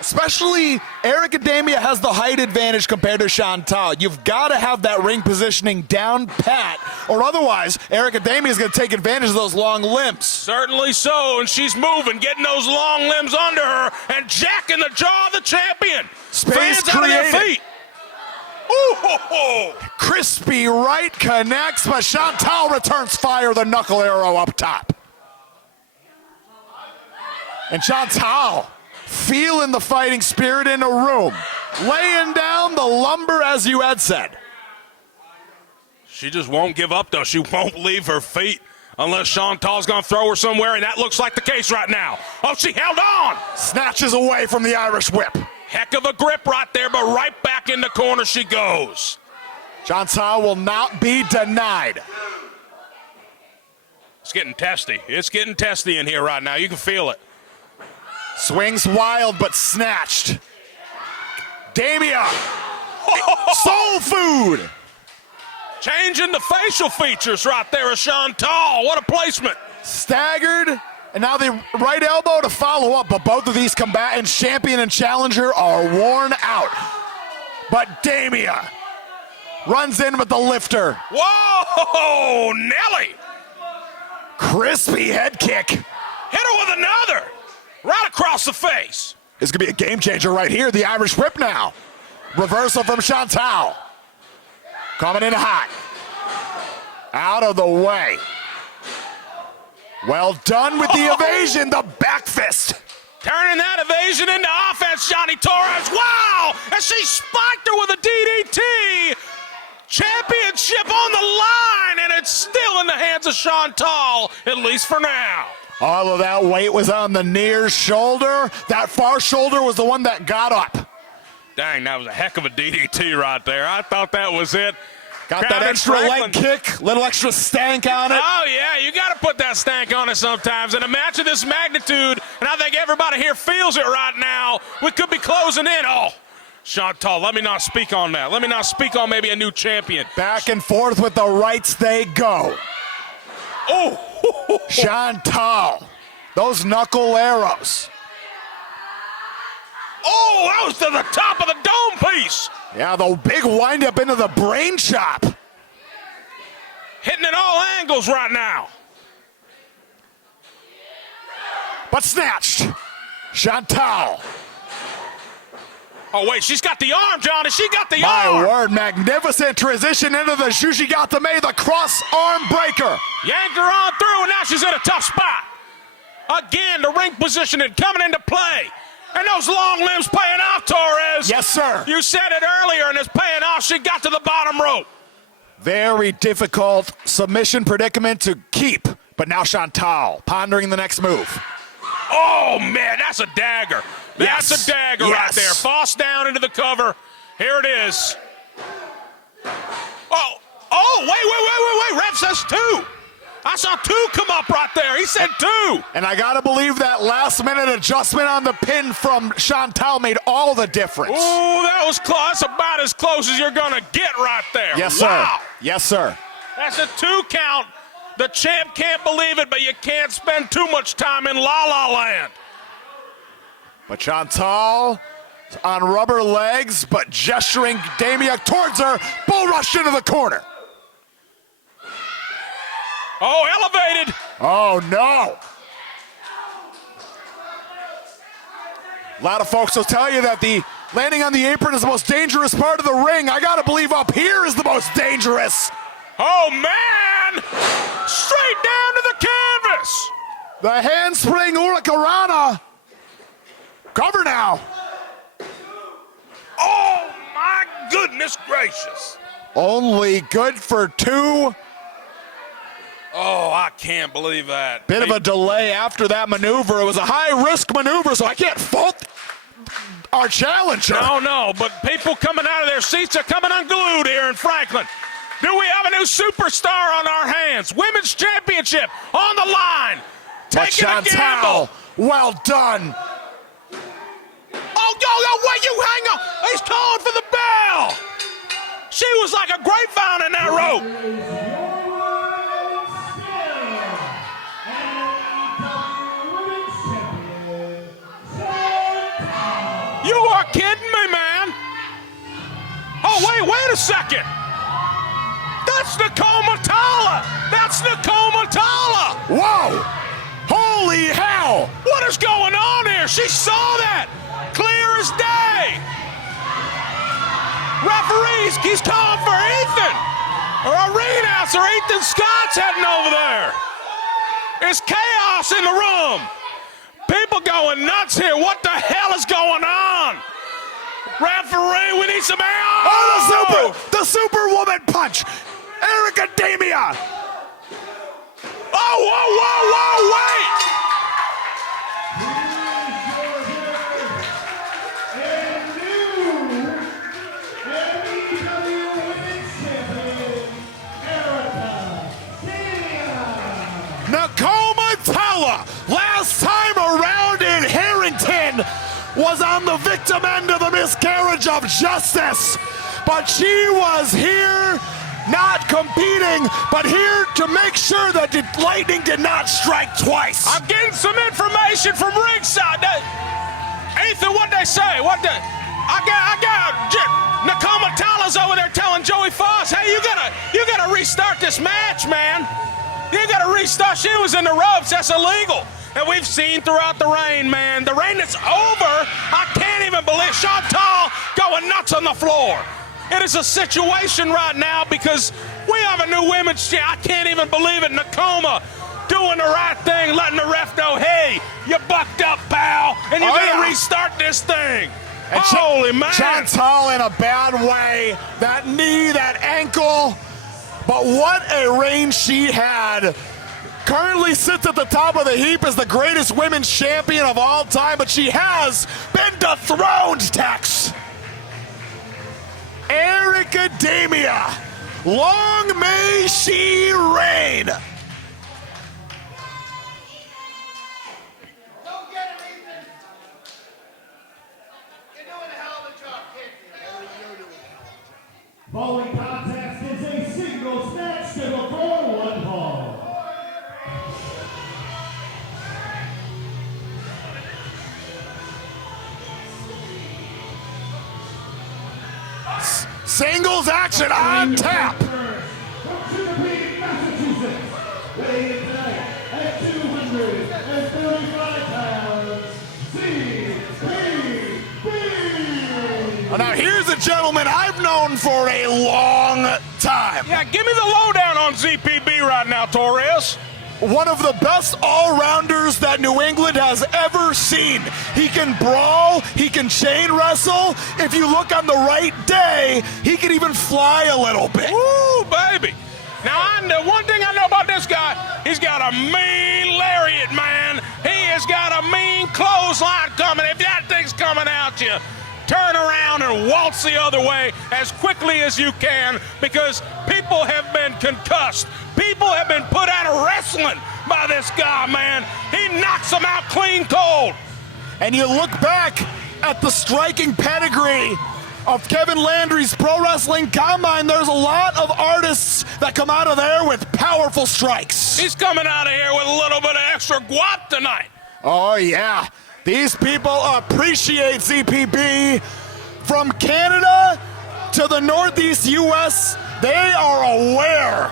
Especially Eric Adamia has the height advantage compared to Chantal. You've got to have that ring positioning down pat, or otherwise Eric Adamia is going to take advantage of those long limbs. Certainly so, and she's moving, getting those long limbs under her, and jacking the jaw of the champion. Space Fans out of their created. feet. Ooh, ho, ho. Crispy right connects, but Chantal returns fire, the knuckle arrow up top. And Chantal feeling the fighting spirit in a room, laying down the lumber as you had said. She just won't give up, though. She won't leave her feet unless Chantal's going to throw her somewhere, and that looks like the case right now. Oh, she held on. Snatches away from the Irish whip. Heck of a grip right there, but right back in the corner she goes. Chantal will not be denied. It's getting testy. It's getting testy in here right now. You can feel it. Swings wild, but snatched. Damia, soul food. Changing the facial features right there of Chantal. What a placement. Staggered, and now the right elbow to follow up, but both of these combatants, champion and challenger, are worn out. But Damia runs in with the lifter. Whoa, Nelly. Crispy head kick. Hit her with another. Right across the face. This could be a game changer right here. The Irish whip now. Reversal from Chantal. Coming in hot. Out of the way. Well done with the evasion, the back fist. Turning that evasion into offense, Johnny Torres. Wow! And she spiked her with a DDT. Championship on the line, and it's still in the hands of Chantal, at least for now. All of that weight was on the near shoulder. That far shoulder was the one that got up. Dang, that was a heck of a DDT right there. I thought that was it. Got Crowd that in extra Franklin. leg kick, little extra stank on it. Oh, yeah, you got to put that stank on it sometimes. In a match of this magnitude, and I think everybody here feels it right now, we could be closing in. Oh, Chantal, let me not speak on that. Let me not speak on maybe a new champion. Back and forth with the rights they go. Oh, Chantal, those knuckle arrows. oh, that was to the top of the dome piece. Yeah, the big windup into the brain chop. Hitting at all angles right now. But snatched. Chantal. Oh, wait, she's got the arm, Johnny. She got the My arm. word, magnificent transition into the Jujigatame, the cross arm breaker. Yanked her on through, and now she's in a tough spot. Again, the ring positioning coming into play. And those long limbs paying off, Torres. Yes, sir. You said it earlier, and it's paying off. She got to the bottom rope. Very difficult submission predicament to keep. But now Chantal pondering the next move. Oh, man, that's a dagger. That's Yes. a dagger Yes. right there. Foss down into the cover. Here it is. Oh, wait. Ref says two. I saw two come up right there. He said two. And I gotta believe that last minute adjustment on the pin from Chantal made all the difference. Ooh, that was close. That's about as close as you're going to get right there. Yes, sir. Wow. Yes, sir. That's a 2 count. The champ can't believe it, but you can't spend too much time in La La Land. But Chantal on rubber legs, but gesturing Damia towards her, bull rushed into the corner. Oh, elevated. Oh, no. A lot of folks will tell you that the landing on the apron is the most dangerous part of the ring. I gotta believe up here is the most dangerous. Oh, man. Straight down to the canvas. The handspring Hurricanrana. Cover now. Oh, my goodness gracious. Only good for 2. Oh, I can't believe that. Bit of a delay after that maneuver. It was a high-risk maneuver, so I can't fault our challenger. No, but people coming out of their seats are coming unglued here in Franklin. Do we have a new superstar on our hands? Women's championship on the line. Taking a gamble. Well done. Oh, wait, you hang on. He's calling for the bell. She was like a grapevine in that rope. You are kidding me, man. Oh, wait a second. That's Nicole Matala. That's Nicole Matala. Whoa. Holy hell. What is going on here? She saw that. Clear as day. Referees, he's calling for Ethan. Or a ring announcer, Ethan Scott's heading over there. There's chaos in the room. People going nuts here. What the hell is going on? Referee, we need some help. Oh, the Superwoman punch. Erica Damia. Whoa, wait. Nicole Matala, last time around in Harrington, was on the victim end of the miscarriage of justice. But she was here, not competing, but here to make sure that the lightning did not strike twice. I'm getting some information from ringside. Ethan, what'd they say? I got Nicole Matala's over there telling Joey Foss, hey, you gotta restart this match, man. You gotta restart. She was in the ropes. That's illegal. And we've seen throughout the rain, man. The rain that's over. I can't even believe Chantal going nuts on the floor. It is a situation right now because we have a new women's champ. I can't even believe it. Nakoma doing the right thing, letting the ref know, hey, you bucked up, pal, and you're gonna restart this thing. And holy man. Chantal in a bad way. That knee, that ankle. But what a reign she had. Currently sits at the top of the heap as the greatest women's champion of all time, but she has been dethroned, Tex. Erica Damia, long may she reign. Don't get it, Ethan. You're doing a hell of a job, kid. Following contest is a singles match scheduled for 1 fall. Singles action on tap. From Chippewa, Massachusetts, weighing tonight at 235 pounds, ZPB. Now here's a gentleman I've known for a long time. Yeah, give me the lowdown on ZPB right now, Torres. One of the best all-rounders that New England has ever seen. He can brawl, he can chain wrestle. If you look on the right day, he can even fly a little bit. Woo, baby. Now, one thing I know about this guy, he's got a mean lariat, man. He has got a mean clothesline coming. If that thing's coming at you, turn around and waltz the other way as quickly as you can because people have been concussed. People have been put out of wrestling by this guy, man. He knocks them out clean cold. And you look back at the striking pedigree of Kevin Landry's Pro Wrestling Combine, there's a lot of artists that come out of there with powerful strikes. He's coming out of here with a little bit of extra guap tonight. Oh, yeah. These people appreciate ZPB. From Canada to the Northeast U.S., they are aware.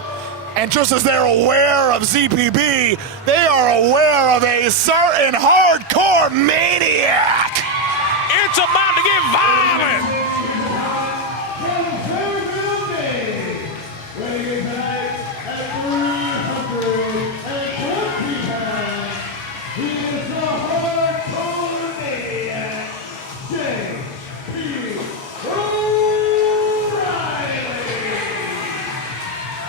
And just as they're aware of ZPB, they are aware of a certain hardcore maniac. It's about to get violent.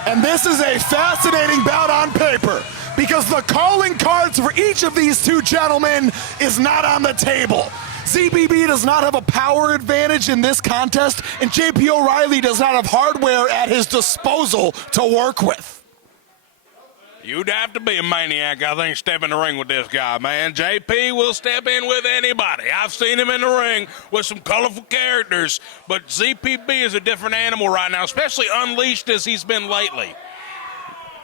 And this is a fascinating bout on paper because the calling cards for each of these two gentlemen is not on the table. ZBB does not have a power advantage in this contest, and JP O'Reilly does not have hardware at his disposal to work with. You'd have to be a maniac, I think, step in the ring with this guy, man. JP will step in with anybody. I've seen him in the ring with some colorful characters, but ZPB is a different animal right now, especially unleashed as he's been lately.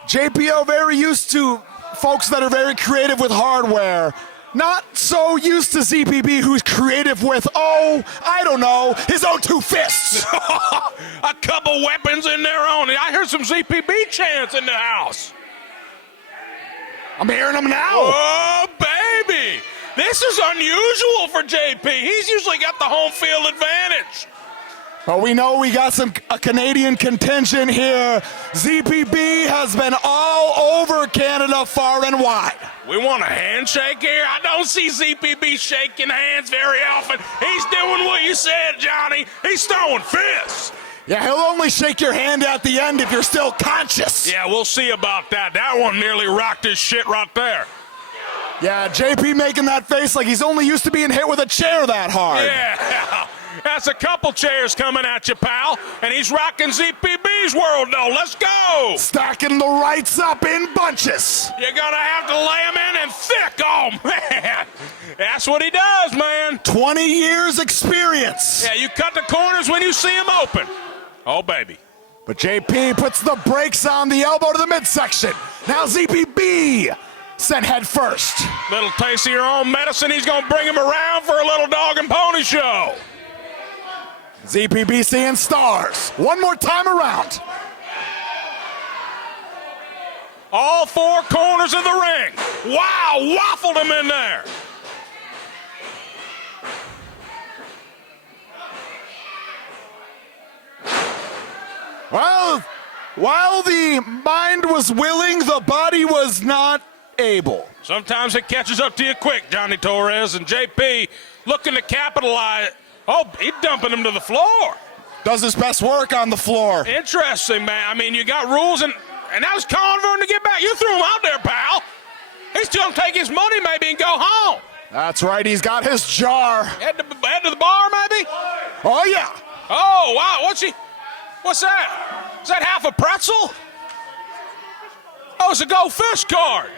JPO very used to folks that are very creative with hardware. Not so used to ZPB, who's creative with, I don't know, his own two fists. A couple weapons in their own. I heard some ZPB chants in the house. I'm hearing them now. Oh, baby. This is unusual for JP. He's usually got the home field advantage. But we know we got a Canadian contingent here. ZPB has been all over Canada far and wide. We want a handshake here? I don't see ZPB shaking hands very often. He's doing what you said, Johnny. He's throwing fists. Yeah, he'll only shake your hand at the end if you're still conscious. Yeah, we'll see about that. That one nearly rocked his shit right there. Yeah, JP making that face like he's only used to being hit with a chair that hard. Yeah, that's a couple chairs coming at you, pal. And he's rocking ZPB's world, though. Let's go. Stacking the rights up in bunches. You're going to have to lay him in and thick. Oh, man. That's what he does, man. 20 years experience. Yeah, you cut the corners when you see him open. Oh, baby. But JP puts the brakes on the elbow to the midsection. Now ZPB sent head first. Little taste of your own medicine. He's going to bring him around for a little dog and pony show. ZPB seeing stars. One more time around. All four corners of the ring. Wow, waffled him in there. Well, while the mind was willing, the body was not able. Sometimes it catches up to you quick, Johnny Torres, and JP looking to capitalize. Oh, he's dumping him to the floor. Does his best work on the floor. Interesting, man. I mean, you got rules, and that was calling for him to get back. You threw him out there, pal. He's going to take his money maybe and go home. That's right, he's got his jar. Head to the bar, maybe? Oh, yeah. Oh, wow, what's that? Is that half a pretzel? Oh, it's a Go Fish card.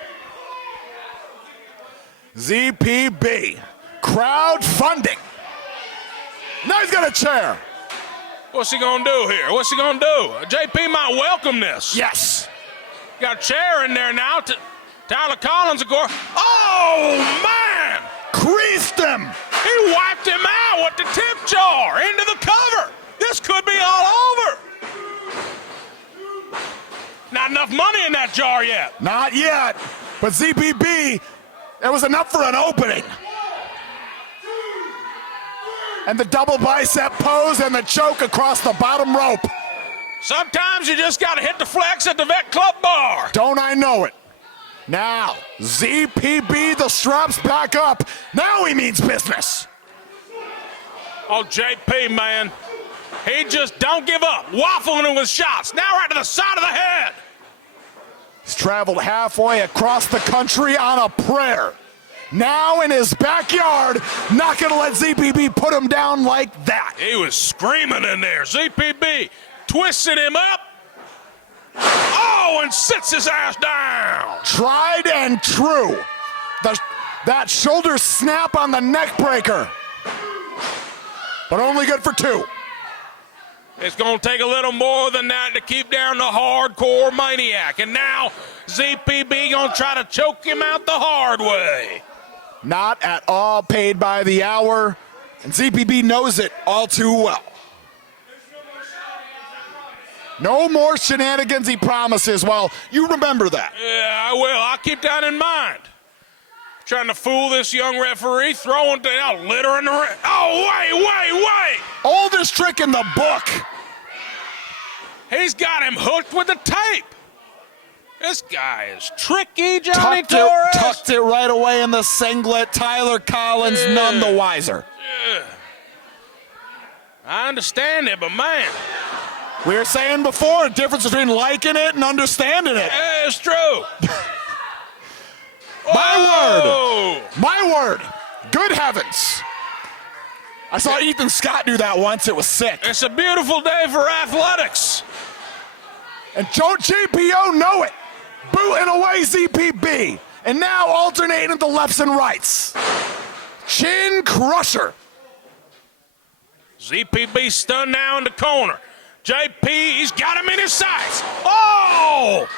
ZPB, crowdfunding. Now he's got a chair. What's he gonna do here? What's he gonna do? JP might welcome this. Yes. Got a chair in there now. Tyler Collins, of course. Oh, man! Creased him. He wiped him out with the tip jar into the cover. This could be all over. Not enough money in that jar yet. Not yet. But ZPB, it was enough for an opening. And the double bicep pose and the choke across the bottom rope. Sometimes you just got to hit the flex at the Vet Club bar. Don't I know it? Now, ZPB, the straps back up. Now he means business. Oh, JP, man. He just don't give up. Waffling him with shots. Now right to the side of the head. He's traveled halfway across the country on a prayer. Now in his backyard, not going to let ZPB put him down like that. He was screaming in there. ZPB twisted him up. Oh, and sits his ass down. Tried and true. That shoulder snap on the neck breaker. But only good for two. It's going to take a little more than that to keep down the hardcore maniac. And now ZPB going to try to choke him out the hard way. Not at all paid by the hour, and ZPB knows it all too well. No more shenanigans, he promises. Well, you remember that. Yeah, I will. I'll keep that in mind. Trying to fool this young referee, throwing litter in the ring. Oh, wait. Oldest trick in the book. He's got him hooked with the tape. This guy is tricky, Johnny Torres. Tucked it right away in the singlet. Tyler Collins, none the wiser. I understand it, but man, We were saying before, the difference between liking it and understanding it. it's true. My word. Good heavens. I saw Ethan Scott do that once. It was sick. It's a beautiful day for athletics. And JPO know it. Booting away ZPB. And now alternating the lefts and rights. Chin crusher. ZPB stunned now in the corner. JP, he's got him in his sights. Oh!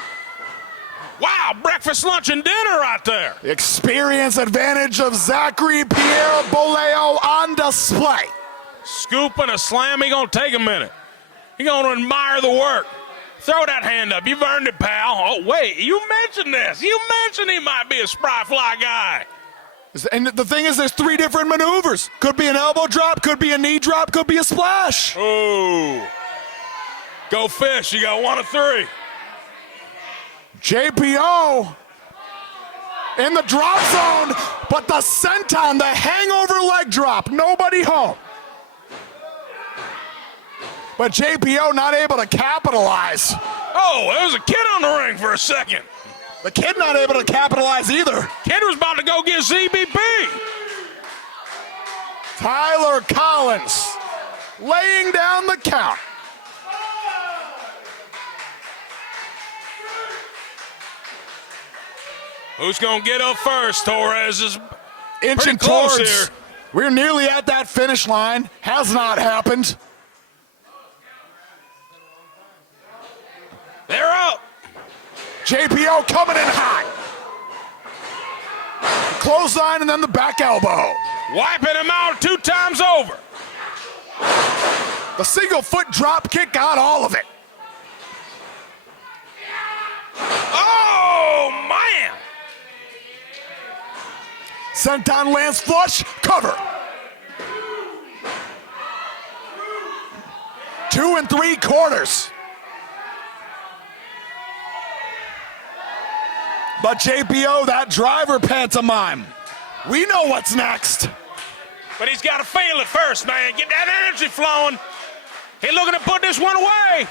Wow, breakfast, lunch, and dinner right there. The experience advantage of Zachary Pierre Boleo on display. Scoop and a slam, he gonna take a minute. He gonna admire the work. Throw that hand up, you've earned it, pal. Oh, wait, you mentioned this. You mentioned he might be a spry fly guy. And the thing is, there's 3 different maneuvers. Could be an elbow drop, could be a knee drop, could be a splash. Oh. Go fish, you got 1 of 3. JPO in the drop zone, but the senton, the hangover leg drop, nobody home. But JPO not able to capitalize. Oh, there was a kid on the ring for a second. The kid not able to capitalize either. Kid was about to go get ZBB. Tyler Collins laying down the count. Who's gonna get up first? Torres is Inching pretty close towards. here. We're nearly at that finish line. Has not happened. They're up. JPO coming in hot. Clothesline and then the back elbow. Wiping him out 2 times over. The single foot drop kick got all of it. Oh, man. Senton lands flush, cover. 2 3/4. But JPO, that driver pantomime. We know what's next. But he's got to feel it first, man. Get that energy flowing. He's looking to put this one away.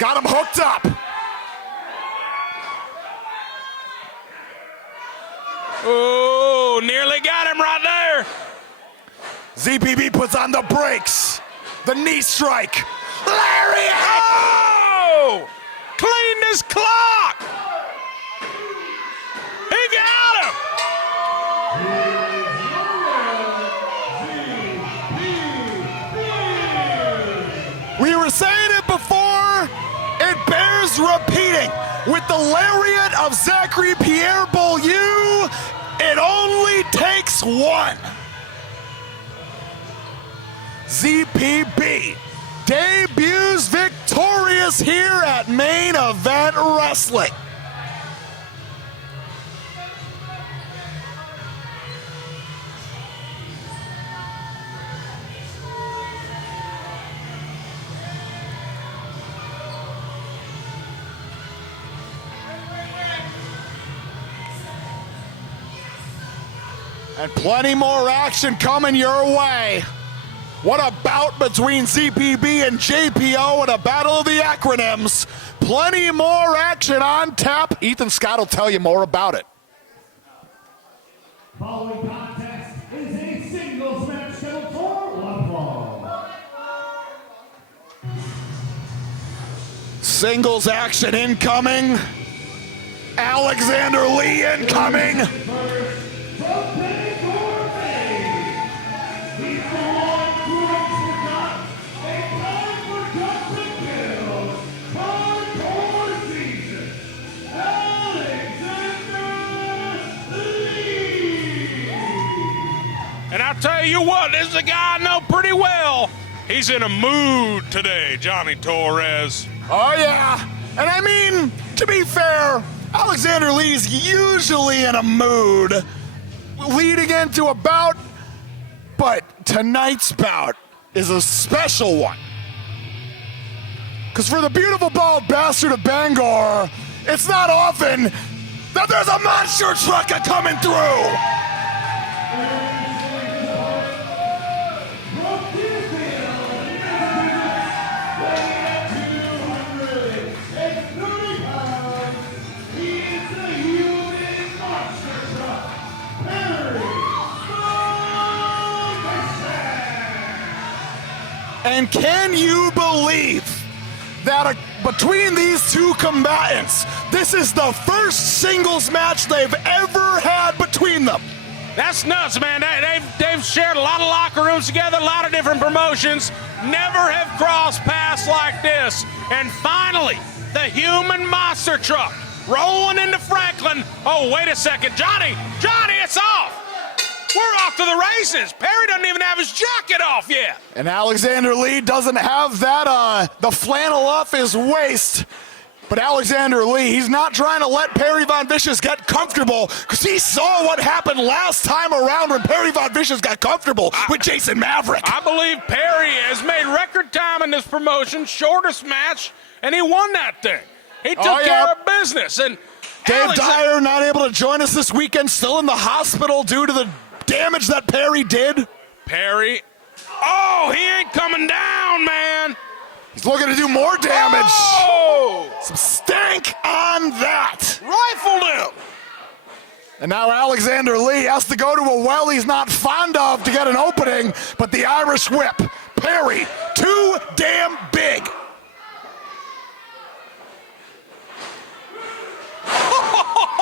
Got him hooked up. Oh, nearly got him right there. ZPB puts on the brakes. The knee strike. Lariat! Oh! Cleaned his clock. He got him. We were saying it before, it bears repeating. With the lariat of Zachary Pierre Beaulieu, it only takes one. ZPB debuts victorious here at Main Event Wrestling. And plenty more action coming your way. What a bout between ZPB and JPO and a battle of the acronyms. Plenty more action on tap. Ethan Scott will tell you more about it. Following contest is a singles match scheduled for 1 fall. Singles action incoming. Alexander Lee incoming. And I'll tell you what, this is a guy I know pretty well. He's in a mood today, Johnny Torres. Oh, yeah. And I mean, to be fair, Alexander Lee's usually in a mood leading into a bout, but tonight's bout is a special one. Because for the beautiful bald bastard of Bangor, it's not often that there's a monster trucker coming through. From And can you believe that between these two combatants, this is the first singles match they've ever had between them? That's nuts, man. They've shared a lot of locker rooms together, a lot of different promotions, never have crossed paths like this. And finally, the human monster truck rolling into Franklin. Oh, wait a second. Johnny, it's off. We're off to the races. Perry doesn't even have his jacket off yet. And Alexander Lee doesn't have that, the flannel off his waist. But Alexander Lee, he's not trying to let Perry Von Vicious get comfortable because he saw what happened last time around when Perry Von Vicious got comfortable with Jason Maverick. I believe Perry has made record time in this promotion, shortest match, and he won that thing. He took care of business. And Dave Dyer not able to join us this weekend, still in the hospital due to the damage that Perry did. Perry, oh, he ain't coming down, man. He's looking to do more damage. Oh! Some stank on that. Rifled him. And now Alexander Lee has to go to a well he's not fond of to get an opening, but the Irish whip. Perry, too damn big.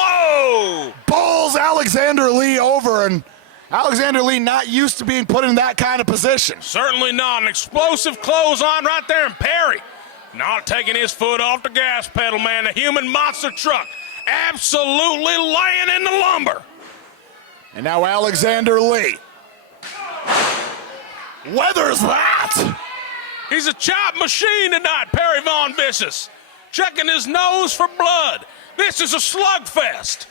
Oh! Bowls Alexander Lee over, and Alexander Lee not used to being put in that kind of position. Certainly not. An explosive clothesline right there, and Perry not taking his foot off the gas pedal, man. The human monster truck absolutely laying in the lumber. And now Alexander Lee weathers that. He's a chop machine tonight, Perry Von Vicious. Checking his nose for blood. This is a slugfest.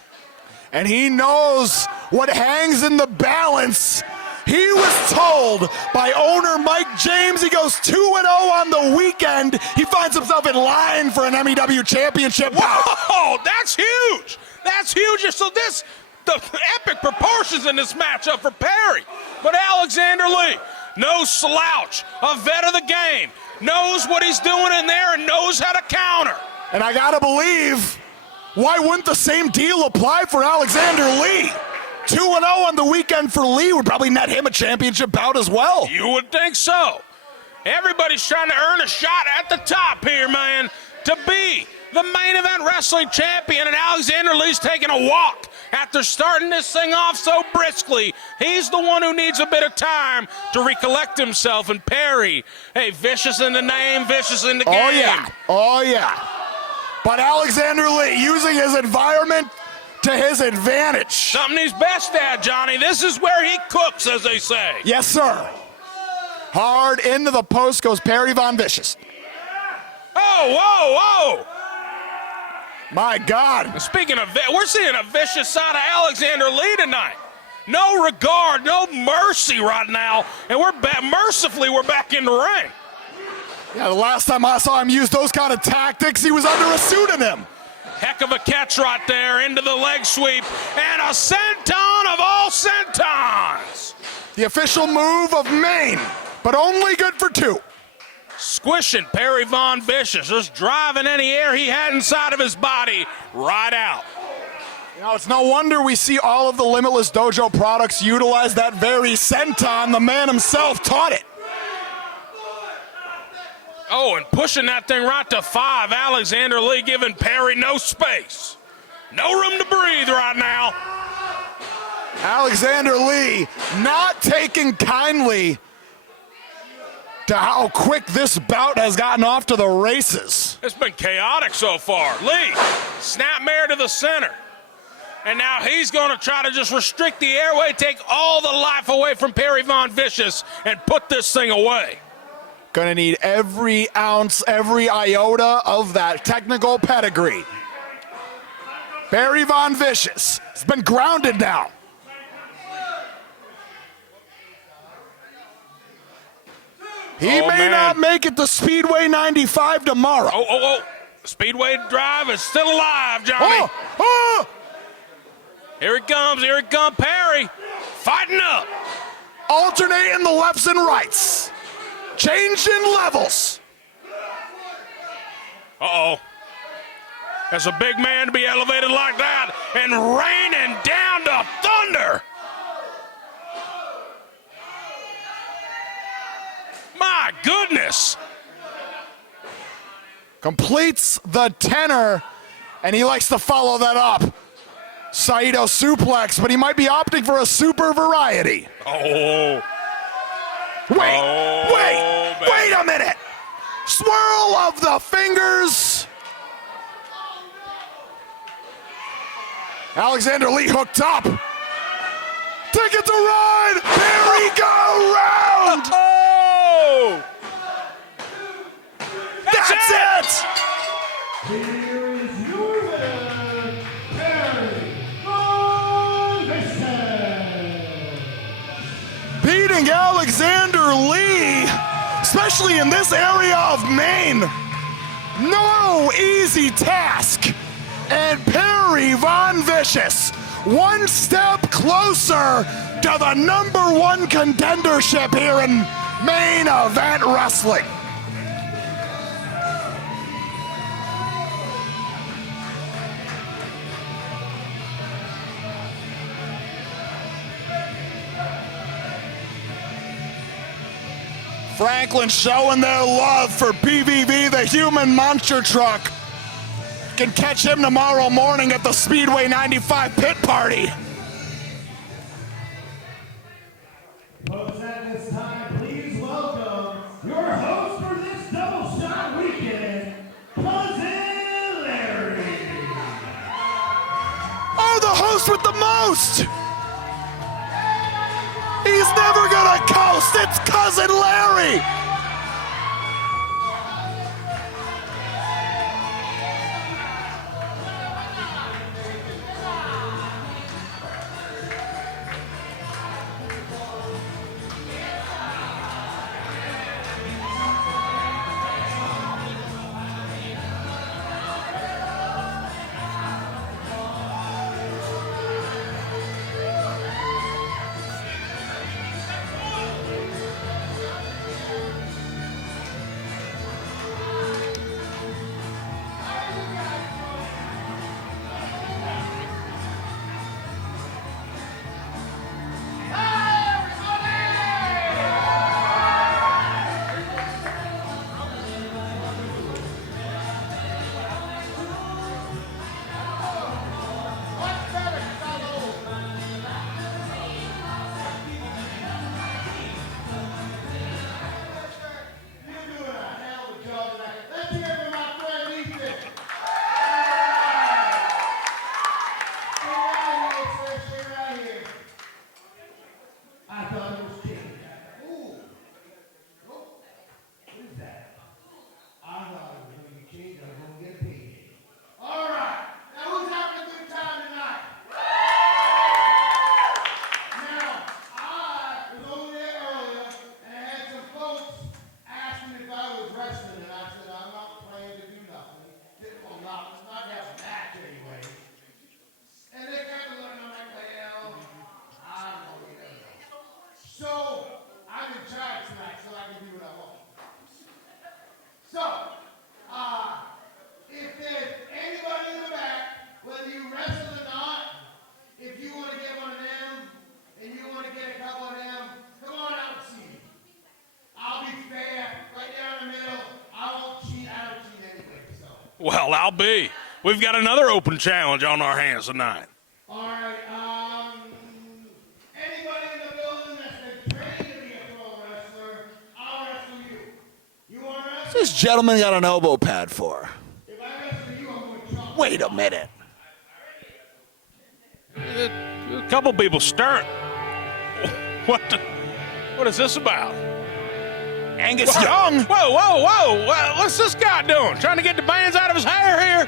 And he knows what hangs in the balance. He was told by owner Mike James he goes 2-0 on the weekend. He finds himself in line for an MEW championship bout. Whoa, that's huge. That's huge. So the epic proportions in this matchup for Perry. But Alexander Lee, no slouch, a vet of the game, knows what he's doing in there and knows how to counter. And I gotta believe, why wouldn't the same deal apply for Alexander Lee? 2-0 on the weekend for Lee would probably net him a championship bout as well. You would think so. Everybody's trying to earn a shot at the top here, man, to be the main event wrestling champion, and Alexander Lee's taking a walk after starting this thing off so briskly. He's the one who needs a bit of time to recollect himself, and Perry, hey, vicious in the name, vicious in the game. Oh, yeah. Oh, yeah. But Alexander Lee using his environment to his advantage. Something he's best at, Johnny. This is where he cooks, as they say. Yes, sir. Hard into the post goes Perry Von Vicious. Oh, whoa, whoa. My God. Speaking of, we're seeing a vicious side of Alexander Lee tonight. No regard, no mercy right now, and mercifully we're back in the ring. Yeah, the last time I saw him use those kind of tactics, he was under a pseudonym. Heck of a catch right there into the leg sweep, and a senton of all sentons. The official move of Maine, but only good for two. Squishing Perry Von Vicious, just driving any air he had inside of his body right out. You know, it's no wonder we see all of the Limitless Dojo products utilize that very senton. The man himself taught it. Oh, and pushing that thing right to 5. Alexander Lee giving Perry no space. No room to breathe right now. Alexander Lee not taking kindly to how quick this bout has gotten off to the races. It's been chaotic so far. Lee, snapmare to the center. And now he's going to try to just restrict the airway, take all the life away from Perry Von Vicious, and put this thing away. Gonna need every ounce, every iota of that technical pedigree. Perry Von Vicious has been grounded now. He may not make it to Speedway 95 tomorrow. Oh. Speedway Drive is still alive, Johnny. Here it comes, Perry. Fighting up. Alternating the lefts and rights. Changing levels. Uh-oh. That's a big man to be elevated like that and raining down to thunder. My my goodness. Completes the tenor, and he likes to follow that up. Saito suplex, but he might be opting for a super variety. Oh. Wait a minute. Swirl of the fingers. Alexander Lee hooked up. Ticket to ride. Merry-go-round. Oh! That's it. Here is your winner, Perry Von Beating Alexander Lee, especially in this area of Maine, no easy task. And Perry Von Vicious, one step closer to the #1 contendership here in Main Event Wrestling. Franklin showing their love for PVV, the human monster truck. Can catch him tomorrow morning at the Speedway 95 pit party. Folks, at this time, please welcome your host for this double shot weekend, Cousin Larry. Oh, the host with the most! He's never gonna coast, it's Cousin Larry! Well, I'll be. We've got another open challenge on our hands tonight. All right, anybody in the building that's been trained to be a pro wrestler, I'll wrestle you. You want to wrestle? This gentleman got an elbow pad for. If I wrestle you, I'm going to chop. Wait a minute. A couple people stirring. What is this about? Angus Young. Whoa. What's this guy doing? Trying to get the bands out of his hair here?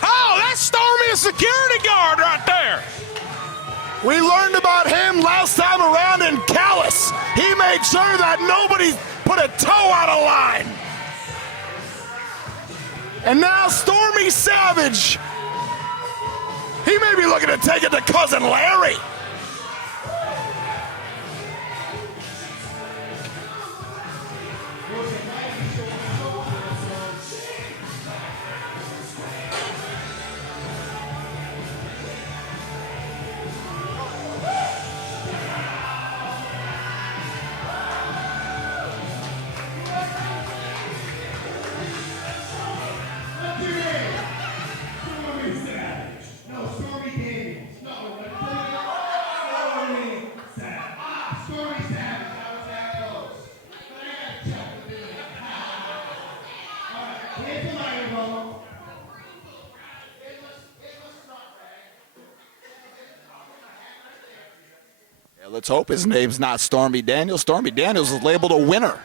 Oh, that's Stormy, a security guard right there. We learned about him last time around in Callis. He made sure that nobody put a toe out of line. And now Stormy Savage. He may be looking to take it to Cousin Larry. Let's hope his name's not Stormy Daniels. Stormy Daniels is labeled a winner.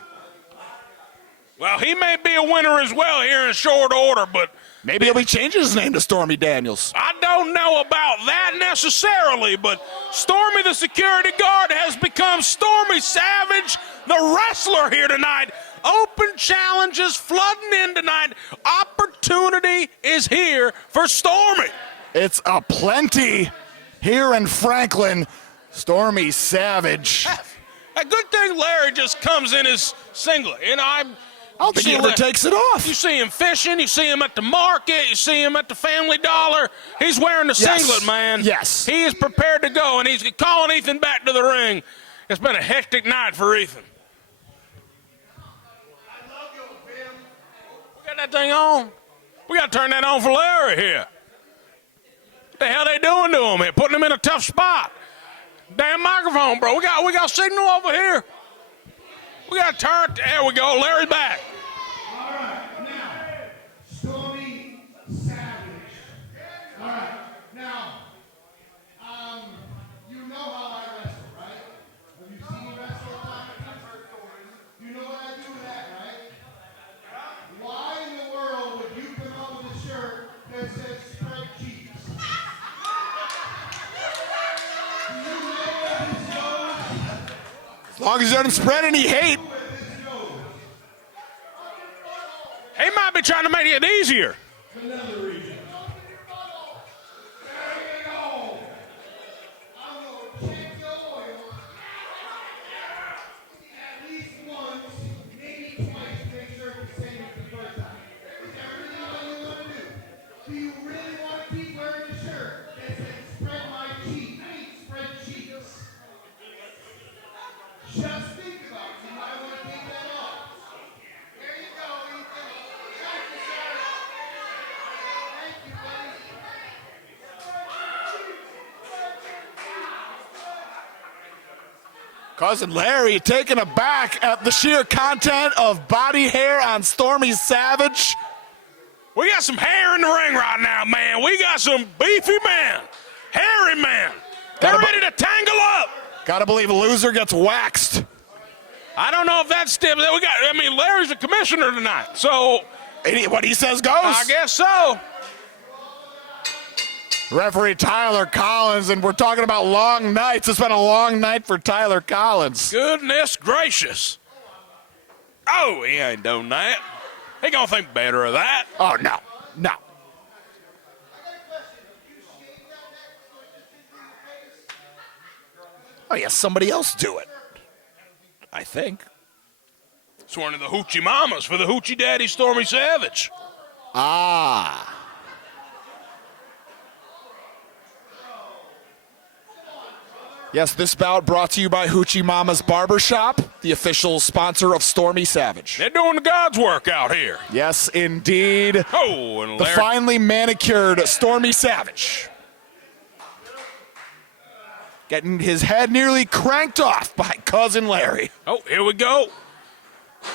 Well, he may be a winner as well here in short order, but maybe he'll be changing his name to Stormy Daniels. I don't know about that necessarily, but Stormy the security guard has become Stormy Savage, the wrestler here tonight. Open challenges flooding in tonight. Opportunity is here for Stormy. It's a plenty here in Franklin. Stormy Savage. A good thing Larry just comes in his singlet. And I don't think he ever takes it off. You see him fishing, you see him at the market, you see him at the Family Dollar. He's wearing the singlet, man. Yes. He is prepared to go, and he's calling Ethan back to the ring. It's been a hectic night for Ethan. We got that thing on. We got to turn that on for Larry here. What the hell they doing to him here? Putting him in a tough spot. Damn microphone, bro. We got signal over here. We got to turn. There we go. Larry's back. All right, now, Stormy Savage. All right, now, you know how I wrestle, right? Have you seen me wrestle a time? You know what I do with that, right? Why in the world would you come up with a shirt that says spread cheeks? Do you know where this goes? As long as he doesn't spread any hate. He might be trying to make it easier. Another reason. There you go. I'm gonna check your oil at least once, maybe twice, to make sure it's the same as the first time. Is that really what you want to do? Do you really want to keep wearing the shirt that says spread my cheek? I mean, spread cheeks. Just think about it. You might want to take that off. There you go, Ethan. Thank you, sir. Thank you, buddy. Cousin Larry taken aback at the sheer content of body hair on Stormy Savage. We got some hair in the ring right now, man. We got some beefy man, hairy man. They're ready to tangle up. Gotta believe a loser gets waxed. I don't know if that's still. Larry's the commissioner tonight, so What he says goes. I guess so. Referee Tyler Collins, and we're talking about long nights. It's been a long night for Tyler Collins. Goodness gracious. Oh, he ain't doing that. He gonna think better of that. Oh, no. No. Oh, yeah, somebody else do it. I think. It's one of the hoochie mamas for the hoochie daddy Stormy Savage. Ah. Yes, this bout brought to you by Hoochie Mama's Barbershop, the official sponsor of Stormy Savage. They're doing the God's work out here. Yes, indeed. Oh, and The Larry. finely manicured Stormy Savage. Getting his head nearly cranked off by Cousin Larry. Oh, here we go.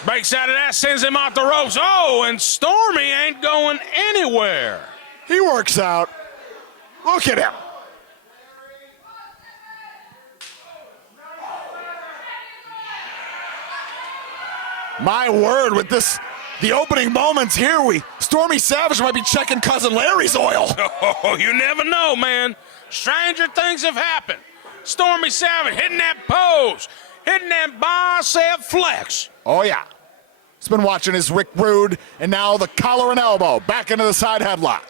Breaks out of that, sends him off the ropes. Oh, and Stormy ain't going anywhere. He works out. Look at him. My word, with the opening moments here, Stormy Savage might be checking Cousin Larry's oil. Oh, you never know, man. Stranger things have happened. Stormy Savage hitting that pose, hitting that bicep flex. Oh, yeah. He's been watching his Rick Rude, and now the collar and elbow, back into the side headlock.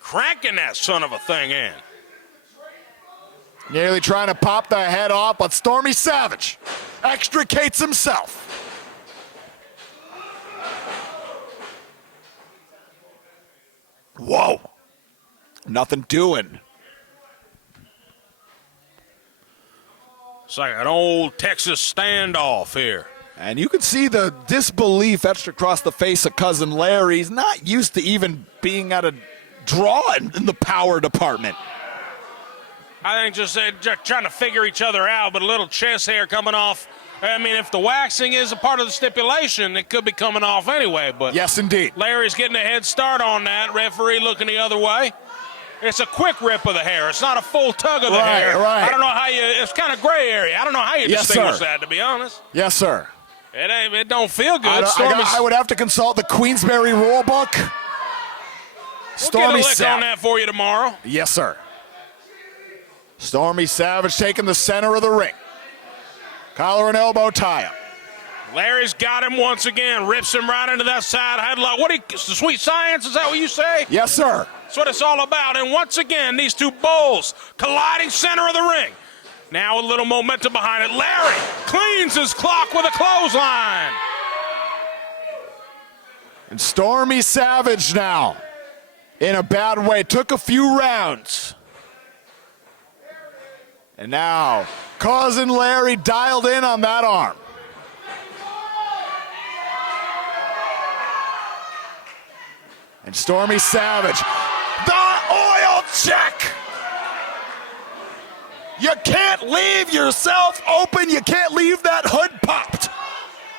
Cranking that son of a thing in. Nearly trying to pop the head off, but Stormy Savage extricates himself. Whoa. Nothing doing. It's like an old Texas standoff here. And you can see the disbelief etched across the face of Cousin Larry. He's not used to even being at a draw in the power department. I think just trying to figure each other out, but a little chest hair coming off. I mean, if the waxing is a part of the stipulation, it could be coming off anyway. But yes, indeed. Larry's getting a head start on that. Referee looking the other way. It's a quick rip of the hair. It's not a full tug of the Right, hair. right. I don't know how you. It's kind of gray area. I don't know how you Yes, distinguish sir. that. To be honest, Yes, sir. it don't feel good. I would have to consult the Queensberry rule book. We'll Stormy get a lick Savage. on that for you tomorrow. Yes, sir. Stormy Savage taking the center of the ring. Collar and elbow tie-up. Larry's got him once again. Rips him right into that side headlock. Sweet science? Is that what you say? Yes, sir. That's what it's all about. And once again, these two bulls colliding center of the ring. Now a little momentum behind it. Larry cleans his clock with a clothesline. And Stormy Savage now in a bad way. Took a few rounds. And now Cousin Larry dialed in on that arm. And Stormy Savage, the oil check. You can't leave yourself open. You can't leave that hood popped.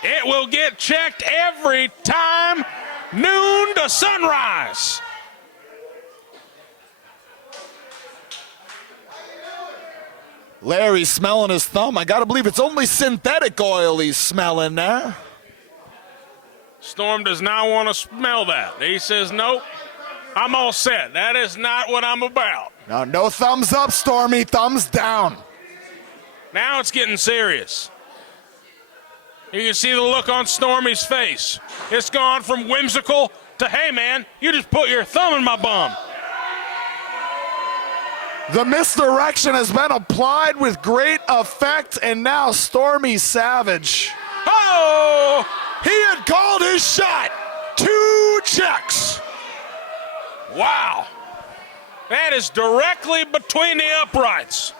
It will get checked every time, noon to sunrise. Larry's smelling his thumb. I gotta believe it's only synthetic oil he's smelling there. Storm does not want to smell that. He says, nope, I'm all set. That is not what I'm about. No thumbs up, Stormy, thumbs down. Now it's getting serious. You can see the look on Stormy's face. It's gone from whimsical to, hey man, you just put your thumb in my bum. The misdirection has been applied with great effect, and now Stormy Savage. Oh! He had called his shot. 2 checks. Wow. That is directly between the uprights.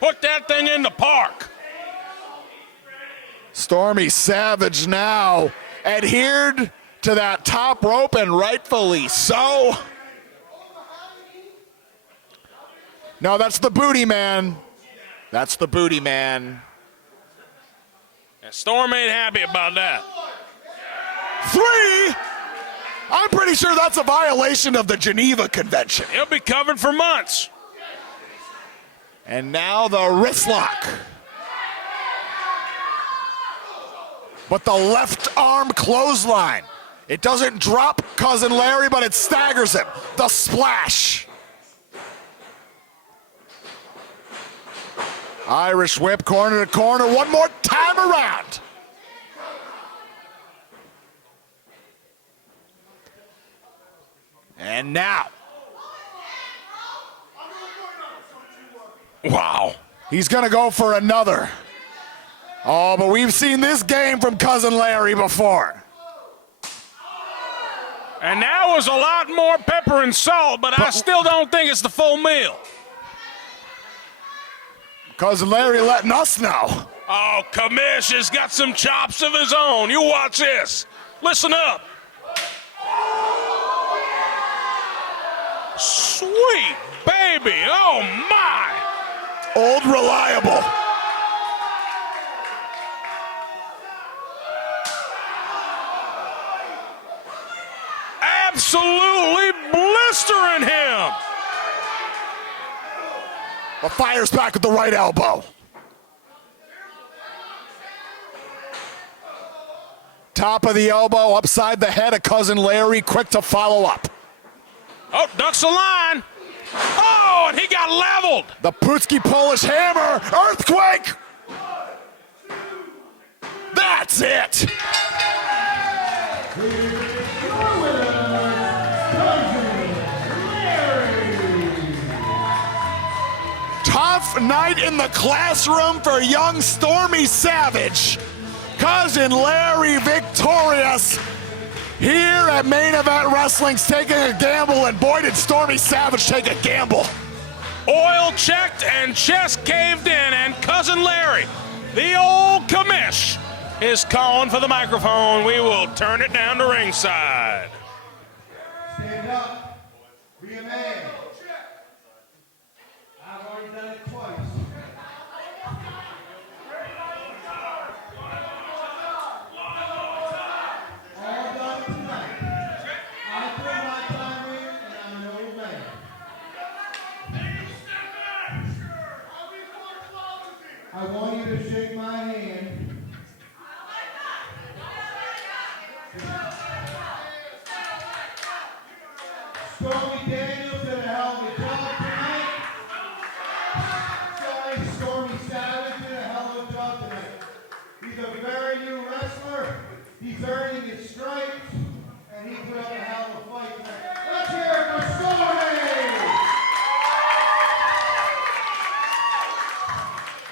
Put that thing in the park. Stormy Savage now adhered to that top rope, and rightfully so. No, that's the booty man. That's the booty man. And Storm ain't happy about that. 3? I'm pretty sure that's a violation of the Geneva Convention. He'll be covered for months. And now the wrist lock. But the left arm clothesline. It doesn't drop Cousin Larry, but it staggers him. The splash. Irish whip, corner to corner, one more time around. And now. Wow. He's gonna go for another. Oh, but we've seen this game from Cousin Larry before. And that was a lot more pepper and salt, but I still don't think it's the full meal. Cousin Larry letting us know. Oh, Kamish has got some chops of his own. You watch this. Listen up. Sweet baby. Oh, my. Old reliable. Absolutely blistering him. But fires back with the right elbow. Top of the elbow, upside the head of Cousin Larry, quick to follow up. Oh, ducks the line. Oh, and he got leveled. The Putski Polish hammer, earthquake. That's it. Tough night in the classroom for young Stormy Savage. Cousin Larry victorious here at Main Event Wrestling's taking a gamble, and boy did Stormy Savage take a gamble. Oil checked and chest caved in, and Cousin Larry, the old commish, is calling for the microphone. We will turn it down to ringside. Stand up. Be a man. I've already done it twice. All done tonight. I put my time in and I want you to shake my hand. Stormy Daniels did a hell of a job tonight. Sorry, Stormy Savage did a hell of a job tonight. He's a very new wrestler. He's earning his stripes, and he put up a hell of a fight tonight. Let's hear it for Stormy!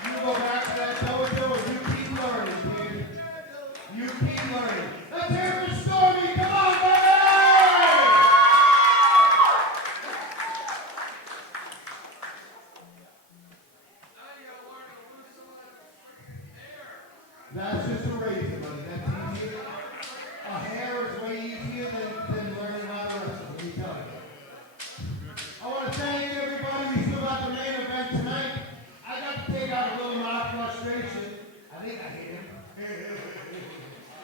You go back to that dojo and you keep learning, kid. You keep learning. Let's hear it for Stormy! Come on, baby! That's just a razor, buddy. That's easier. A hair is way easier than learning how to wrestle, let me tell you. I want to thank everybody. We still got the main event tonight. I got to take out a little more frustration. I think I hit him.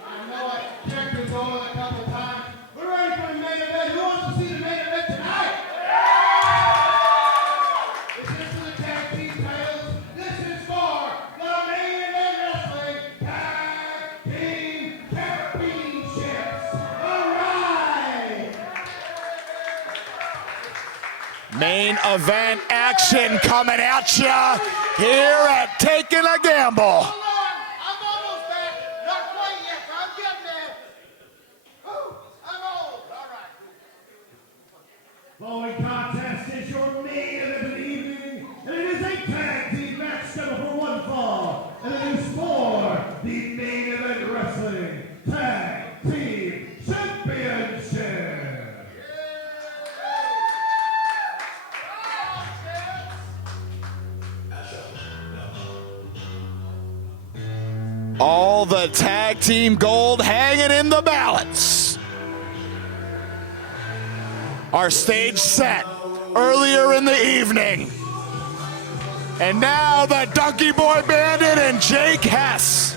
I know I checked his over a couple times. We're ready for the main event. Who wants to see the main event tonight? Is this for the tag team titles? This is for the main event wrestling tag team championships. All right. Main event action coming at ya here at Taking a Gamble. Hold on. I'm almost back. Not quite yet, but I'm getting there. Woo, I'm old. All right. Following contest is your main event of the evening, and it is a tag team match scheduled for one fall, and it is for the main event wrestling tag team championship. All the tag team gold hanging in the balance. Our stage set earlier in the evening. And now the Donkey Boy Bandit and Jake Hess.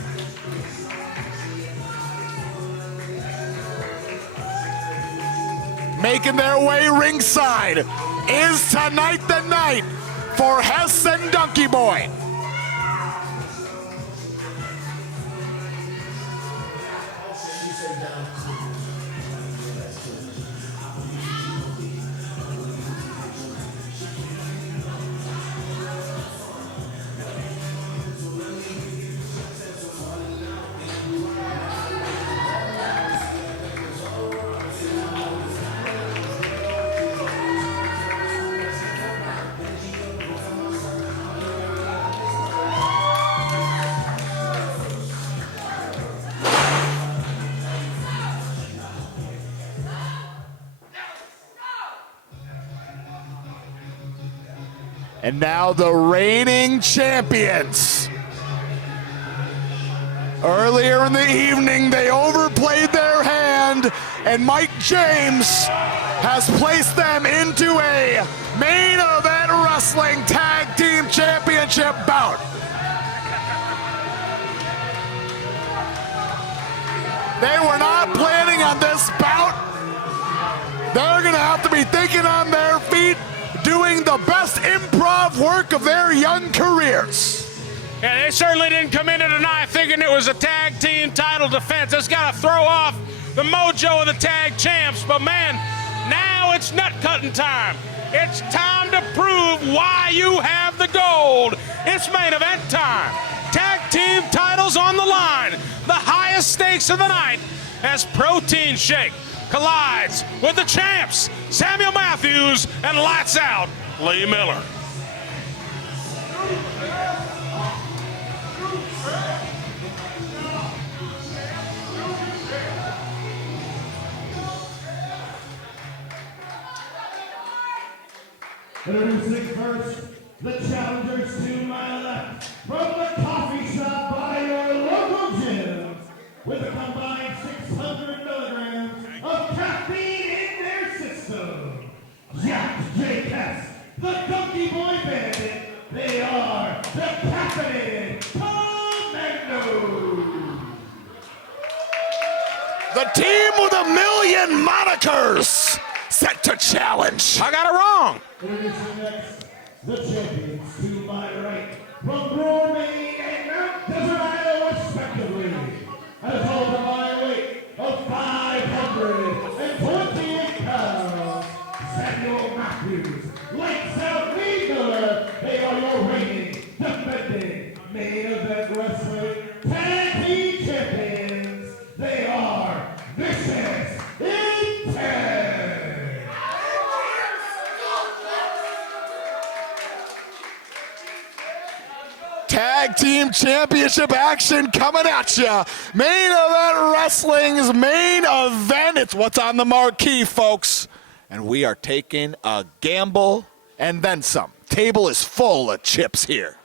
Making their way ringside. Is tonight the night for Hess and Donkey Boy? And now the reigning champions. Earlier in the evening, they overplayed their hand, and Mike James has placed them into a main event wrestling tag team championship bout. They were not planning on this bout. They're gonna have to be thinking on their feet, doing the best improv work of their young careers. Yeah, they certainly didn't come into tonight thinking it was a tag team title defense. That's got to throw off the mojo of the tag champs. But man, now it's nut cutting time. It's time to prove why you have the gold. It's main event time. Tag team titles on the line. The highest stakes of the night as Protein Shake collides with the champs, Samuel Matthews, and lights out Lee Miller. Introducing first, the challengers to my left, from the coffee shop by your local gym, with a combined 600 milligrams of caffeine in their system. Jack J. Hess, the Donkey Boy Bandit, they are the caffeinated Commandos. The team with a million monikers set to challenge. I got it wrong. Introducing next, the champions to my right, from Maine, Tag Team Championship action coming at ya. Main Event Wrestling's main event. It's what's on the marquee, folks. And we are taking a gamble and then some. Table is full of chips here.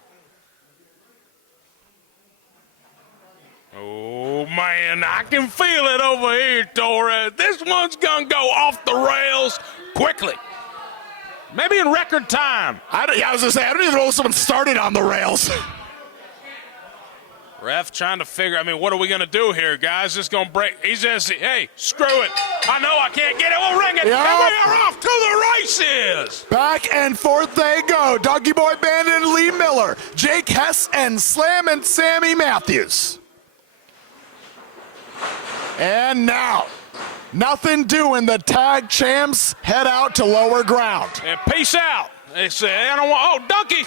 Oh, man, I can feel it over here, Torres. This one's going to go off the rails quickly. Maybe in record time. I was going to say, I don't even know if someone started on the rails. Ref trying to figure, what are we going to do here, guys? Just going to break. He's just, hey, screw it. I know I can't get it. We'll ring it. Yep. And we are off to the races. Back and forth they go. Donkey Boy Bandit and Lee Miller. Jake Hess and Slam and Sammy Matthews. And now, nothing doing. The tag champs head out to lower ground. And peace out. They say, I don't want, Donkey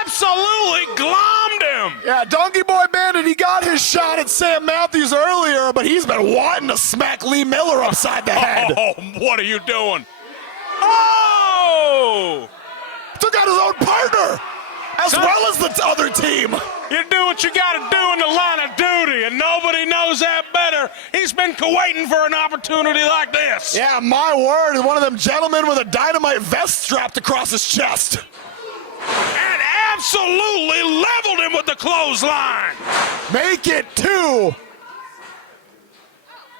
absolutely glommed him. Yeah, Donkey Boy Bandit, he got his shot at Sam Matthews earlier, but he's been wanting to smack Lee Miller upside the head. Oh, what are you doing? Oh! Took out his own partner, as well as the other team. You do what you got to do in the line of duty, and nobody knows that better. He's been waiting for an opportunity like this. Yeah, my word, is one of them gentlemen with a dynamite vest strapped across his chest. And absolutely leveled him with the clothesline. Make it 2.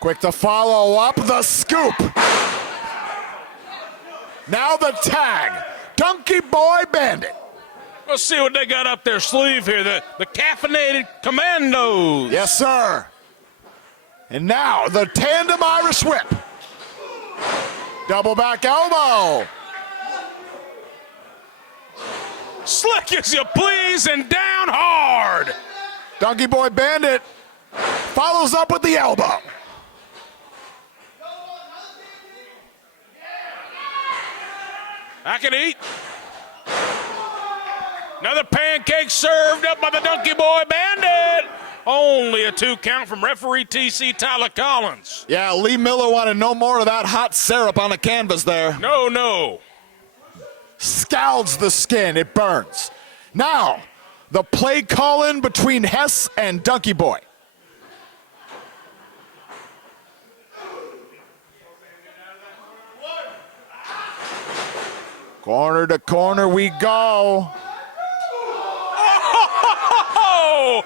Quick to follow up the scoop. Now the tag. Donkey Boy Bandit. Let's see what they got up their sleeve here. The caffeinated commandos. Yes, sir. And now the tandem Irish whip. Double back elbow. Slick as you please and down hard. Donkey Boy Bandit follows up with the elbow. I can eat. Another pancake served up by the Donkey Boy Bandit. Only a 2 count from referee TC Tyler Collins. Yeah, Lee Miller wanted no more of that hot syrup on the canvas there. No. Scalds the skin, it burns. Now, the play call-in between Hess and Donkey Boy. Corner to corner we go. Oh,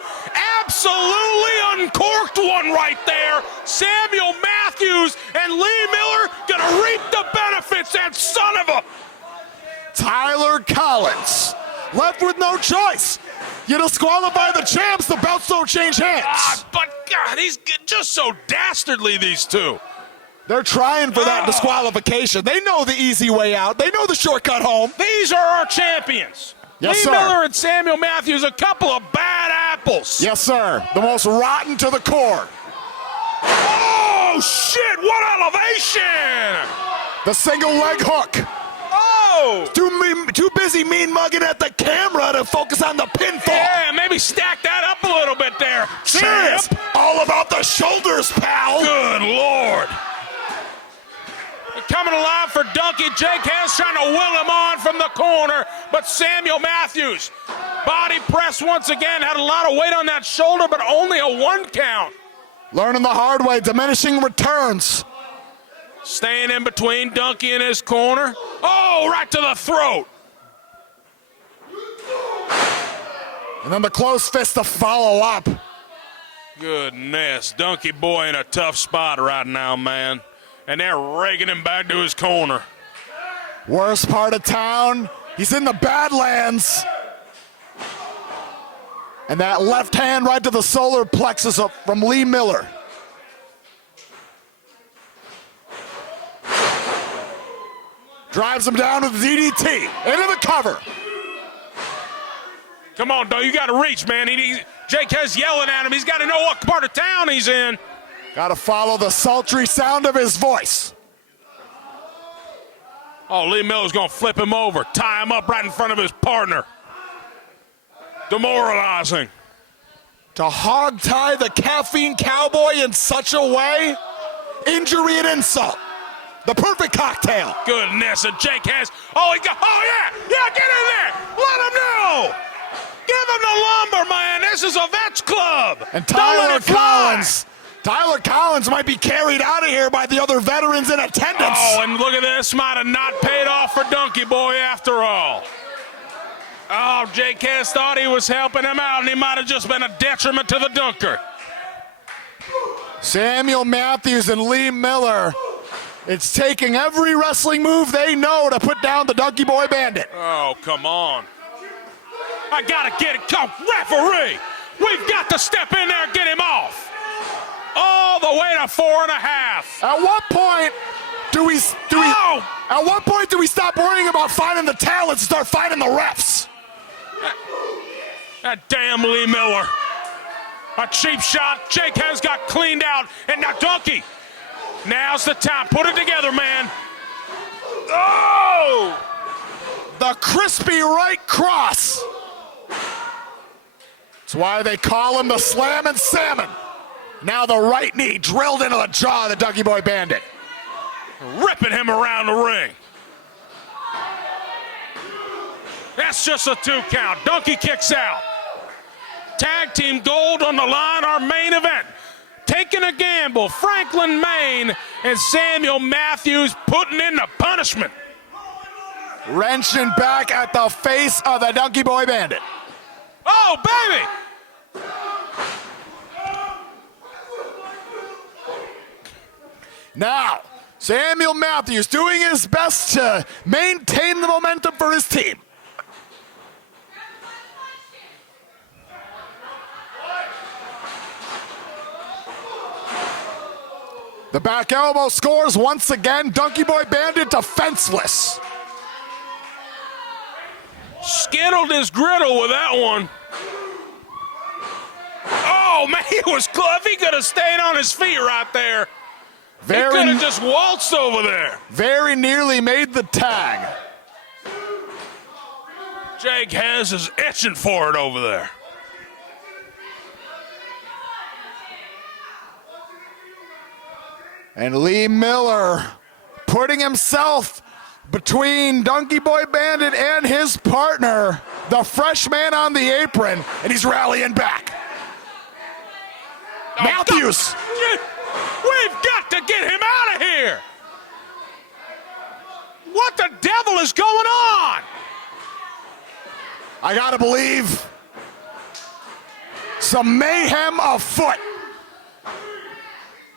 absolutely uncorked one right there. Samuel Matthews and Lee Miller gonna reap the benefits, that son of a... Tyler Collins, left with no choice. You disqualify the champs, the belts don't change hands. But God, he's just so dastardly, these two. They're trying for that disqualification. They know the easy way out. They know the shortcut home. These are our champions. Yes, Lee sir. Miller and Samuel Matthews, a couple of bad apples. Yes, sir. The most rotten to the core. Oh, shit, what elevation! The single leg hook. Oh! Too busy mean mugging at the camera to focus on the pinfall. Yeah, maybe stack that up a little bit there. Serious. All about the shoulders, pal. Good Lord. Coming alive for Donkey. Jake Hess trying to will him on from the corner, but Samuel Matthews, body press once again, had a lot of weight on that shoulder, but only a 1 count. Learning the hard way, diminishing returns. Staying in between Donkey and his corner. Oh, right to the throat. And then the close fist to follow up. Goodness, Donkey Boy in a tough spot right now, man. And they're raking him back to his corner. Worst part of town, he's in the Badlands. And that left hand right to the solar plexus up from Lee Miller. Drives him down with DDT, into the cover. Come on, Doe, you got to reach, man. Jake Hess yelling at him. He's got to know what part of town he's in. Got to follow the sultry sound of his voice. Oh, Lee Miller's going to flip him over, tie him up right in front of his partner. Demoralizing. To hog tie the caffeine cowboy in such a way, injury and insult. The perfect cocktail. Goodness, and Jake Hess. Oh, yeah, get in there. Let him know. is a Vets Club. And Don't let it fly. Tyler Collins might be carried out of here by the other veterans in attendance. Oh, and look at this. Might have not paid off for Donkey Boy after all. Oh, Jake Hess thought he was helping him out, and he might have just been a detriment to the dunker. Samuel Matthews and Lee Miller. It's taking every wrestling move they know to put down the Donkey Boy Bandit. Oh, come on. I gotta get it. Come, referee. We've got to step in there and get him off. All the way to 4.5. At what point do we At what point do we stop worrying about finding the talents and start finding the refs? That damn Lee Miller. A cheap shot. Jake has got cleaned out. And now Donkey. Now's the time. Put it together, man. Oh! The crispy right cross. That's why they call him the Slammin' Salmon. Now the right knee drilled into the jaw of the Donkey Boy Bandit. Ripping him around the ring. That's just a 2 count. Donkey kicks out. Tag team gold on the line, our main event. Taking a gamble, Franklin, Maine, and Samuel Matthews putting in the punishment. Wrenching back at the face of the Donkey Boy Bandit. Oh, baby! Now, Samuel Matthews doing his best to maintain the momentum for his team. The back elbow scores once again. Donkey Boy Bandit defenseless. Skittled his griddle with that one. Oh, man, he was close. He could have stayed on his feet right there. He could have just waltzed over there. Very nearly made the tag. Jake Hess is itching for it over there. And Lee Miller putting himself between Donkey Boy Bandit and his partner, the fresh man on the apron, and he's rallying back. Oh, Matthews. We've got to get him out of here. What the devil is going on? I gotta believe some mayhem afoot.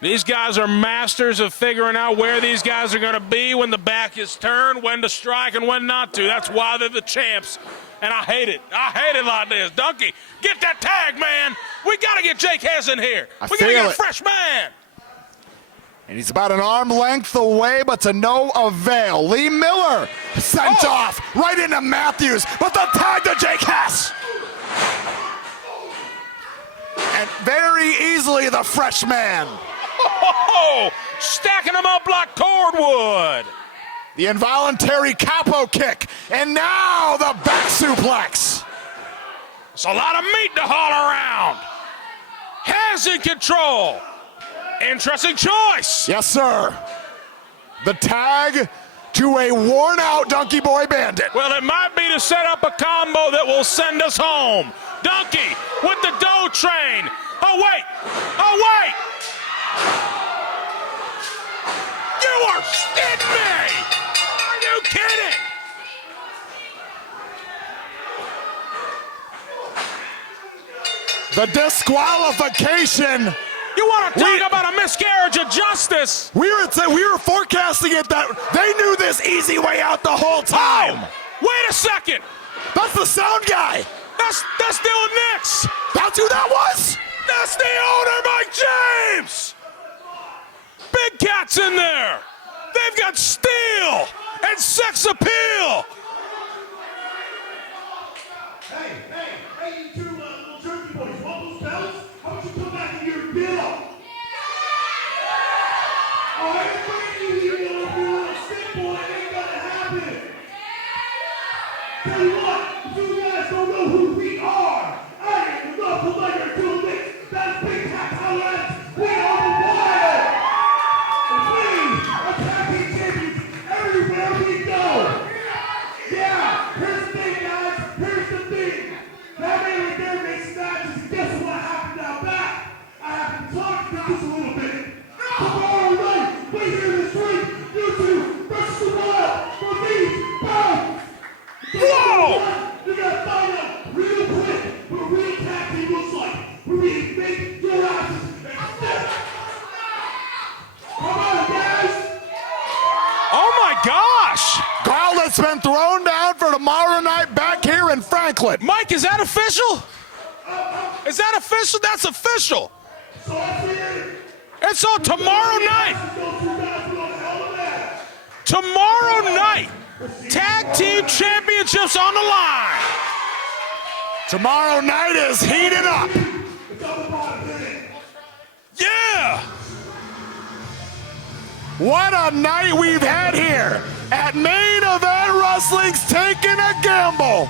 These guys are masters of figuring out where these guys are going to be when the back is turned, when to strike and when not to. That's why they're the champs. And I hate it. I hate it like this. Donkey, get that tag, man. We got to get Jake Hess in here. We got to get a fresh man. And he's about an arm length away, but to no avail. Lee Miller sent off right into Matthews, but the tag to Jake Hess. And very easily the fresh man. Oh, stacking them up like cordwood. The involuntary capo kick, and now the back suplex. It's a lot of meat to haul around. Has in control. Interesting choice. Yes, sir. The tag to a worn-out Donkey Boy Bandit. Well, it might be to set up a combo that will send us home. Donkey with the dough train. Oh, wait. Oh, wait. You are kidding me! Are you kidding? The disqualification. You want to talk about a miscarriage of justice? We were forecasting it that they knew this easy way out the whole time. Oh, wait a second. That's the sound guy. That's Dylan Nix. That's who that was. That's the owner, Mike James. Big Cat's in there. They've got steel and sex appeal. Hey, you two little jerky boys, want those bells? How about you come back in your bill? Oh, I ain't bringing you here, you little sick boy. It ain't gonna happen. Tell you what, you guys don't know who we are. I ain't enough to let her do this. That's Big Cat Collins. We are the Wild. We are tag team champions everywhere we go. Yeah, here's the thing, guys. Here's the thing. That man right there makes matches. Guess It's been thrown down for tomorrow night back here in Franklin. Mike, is that official? Is that official? That's official. It's on tomorrow night. Tomorrow night, tag team championships on the line. Tomorrow night is heating up. Yeah. What a night we've had here at Maine Event Wrestling's Taking a Gamble.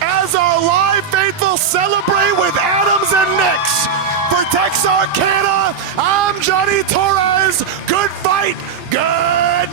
As our live faithful celebrate with Adams and Nix. For Texarkana, I'm Johnny Torres. Good fight, good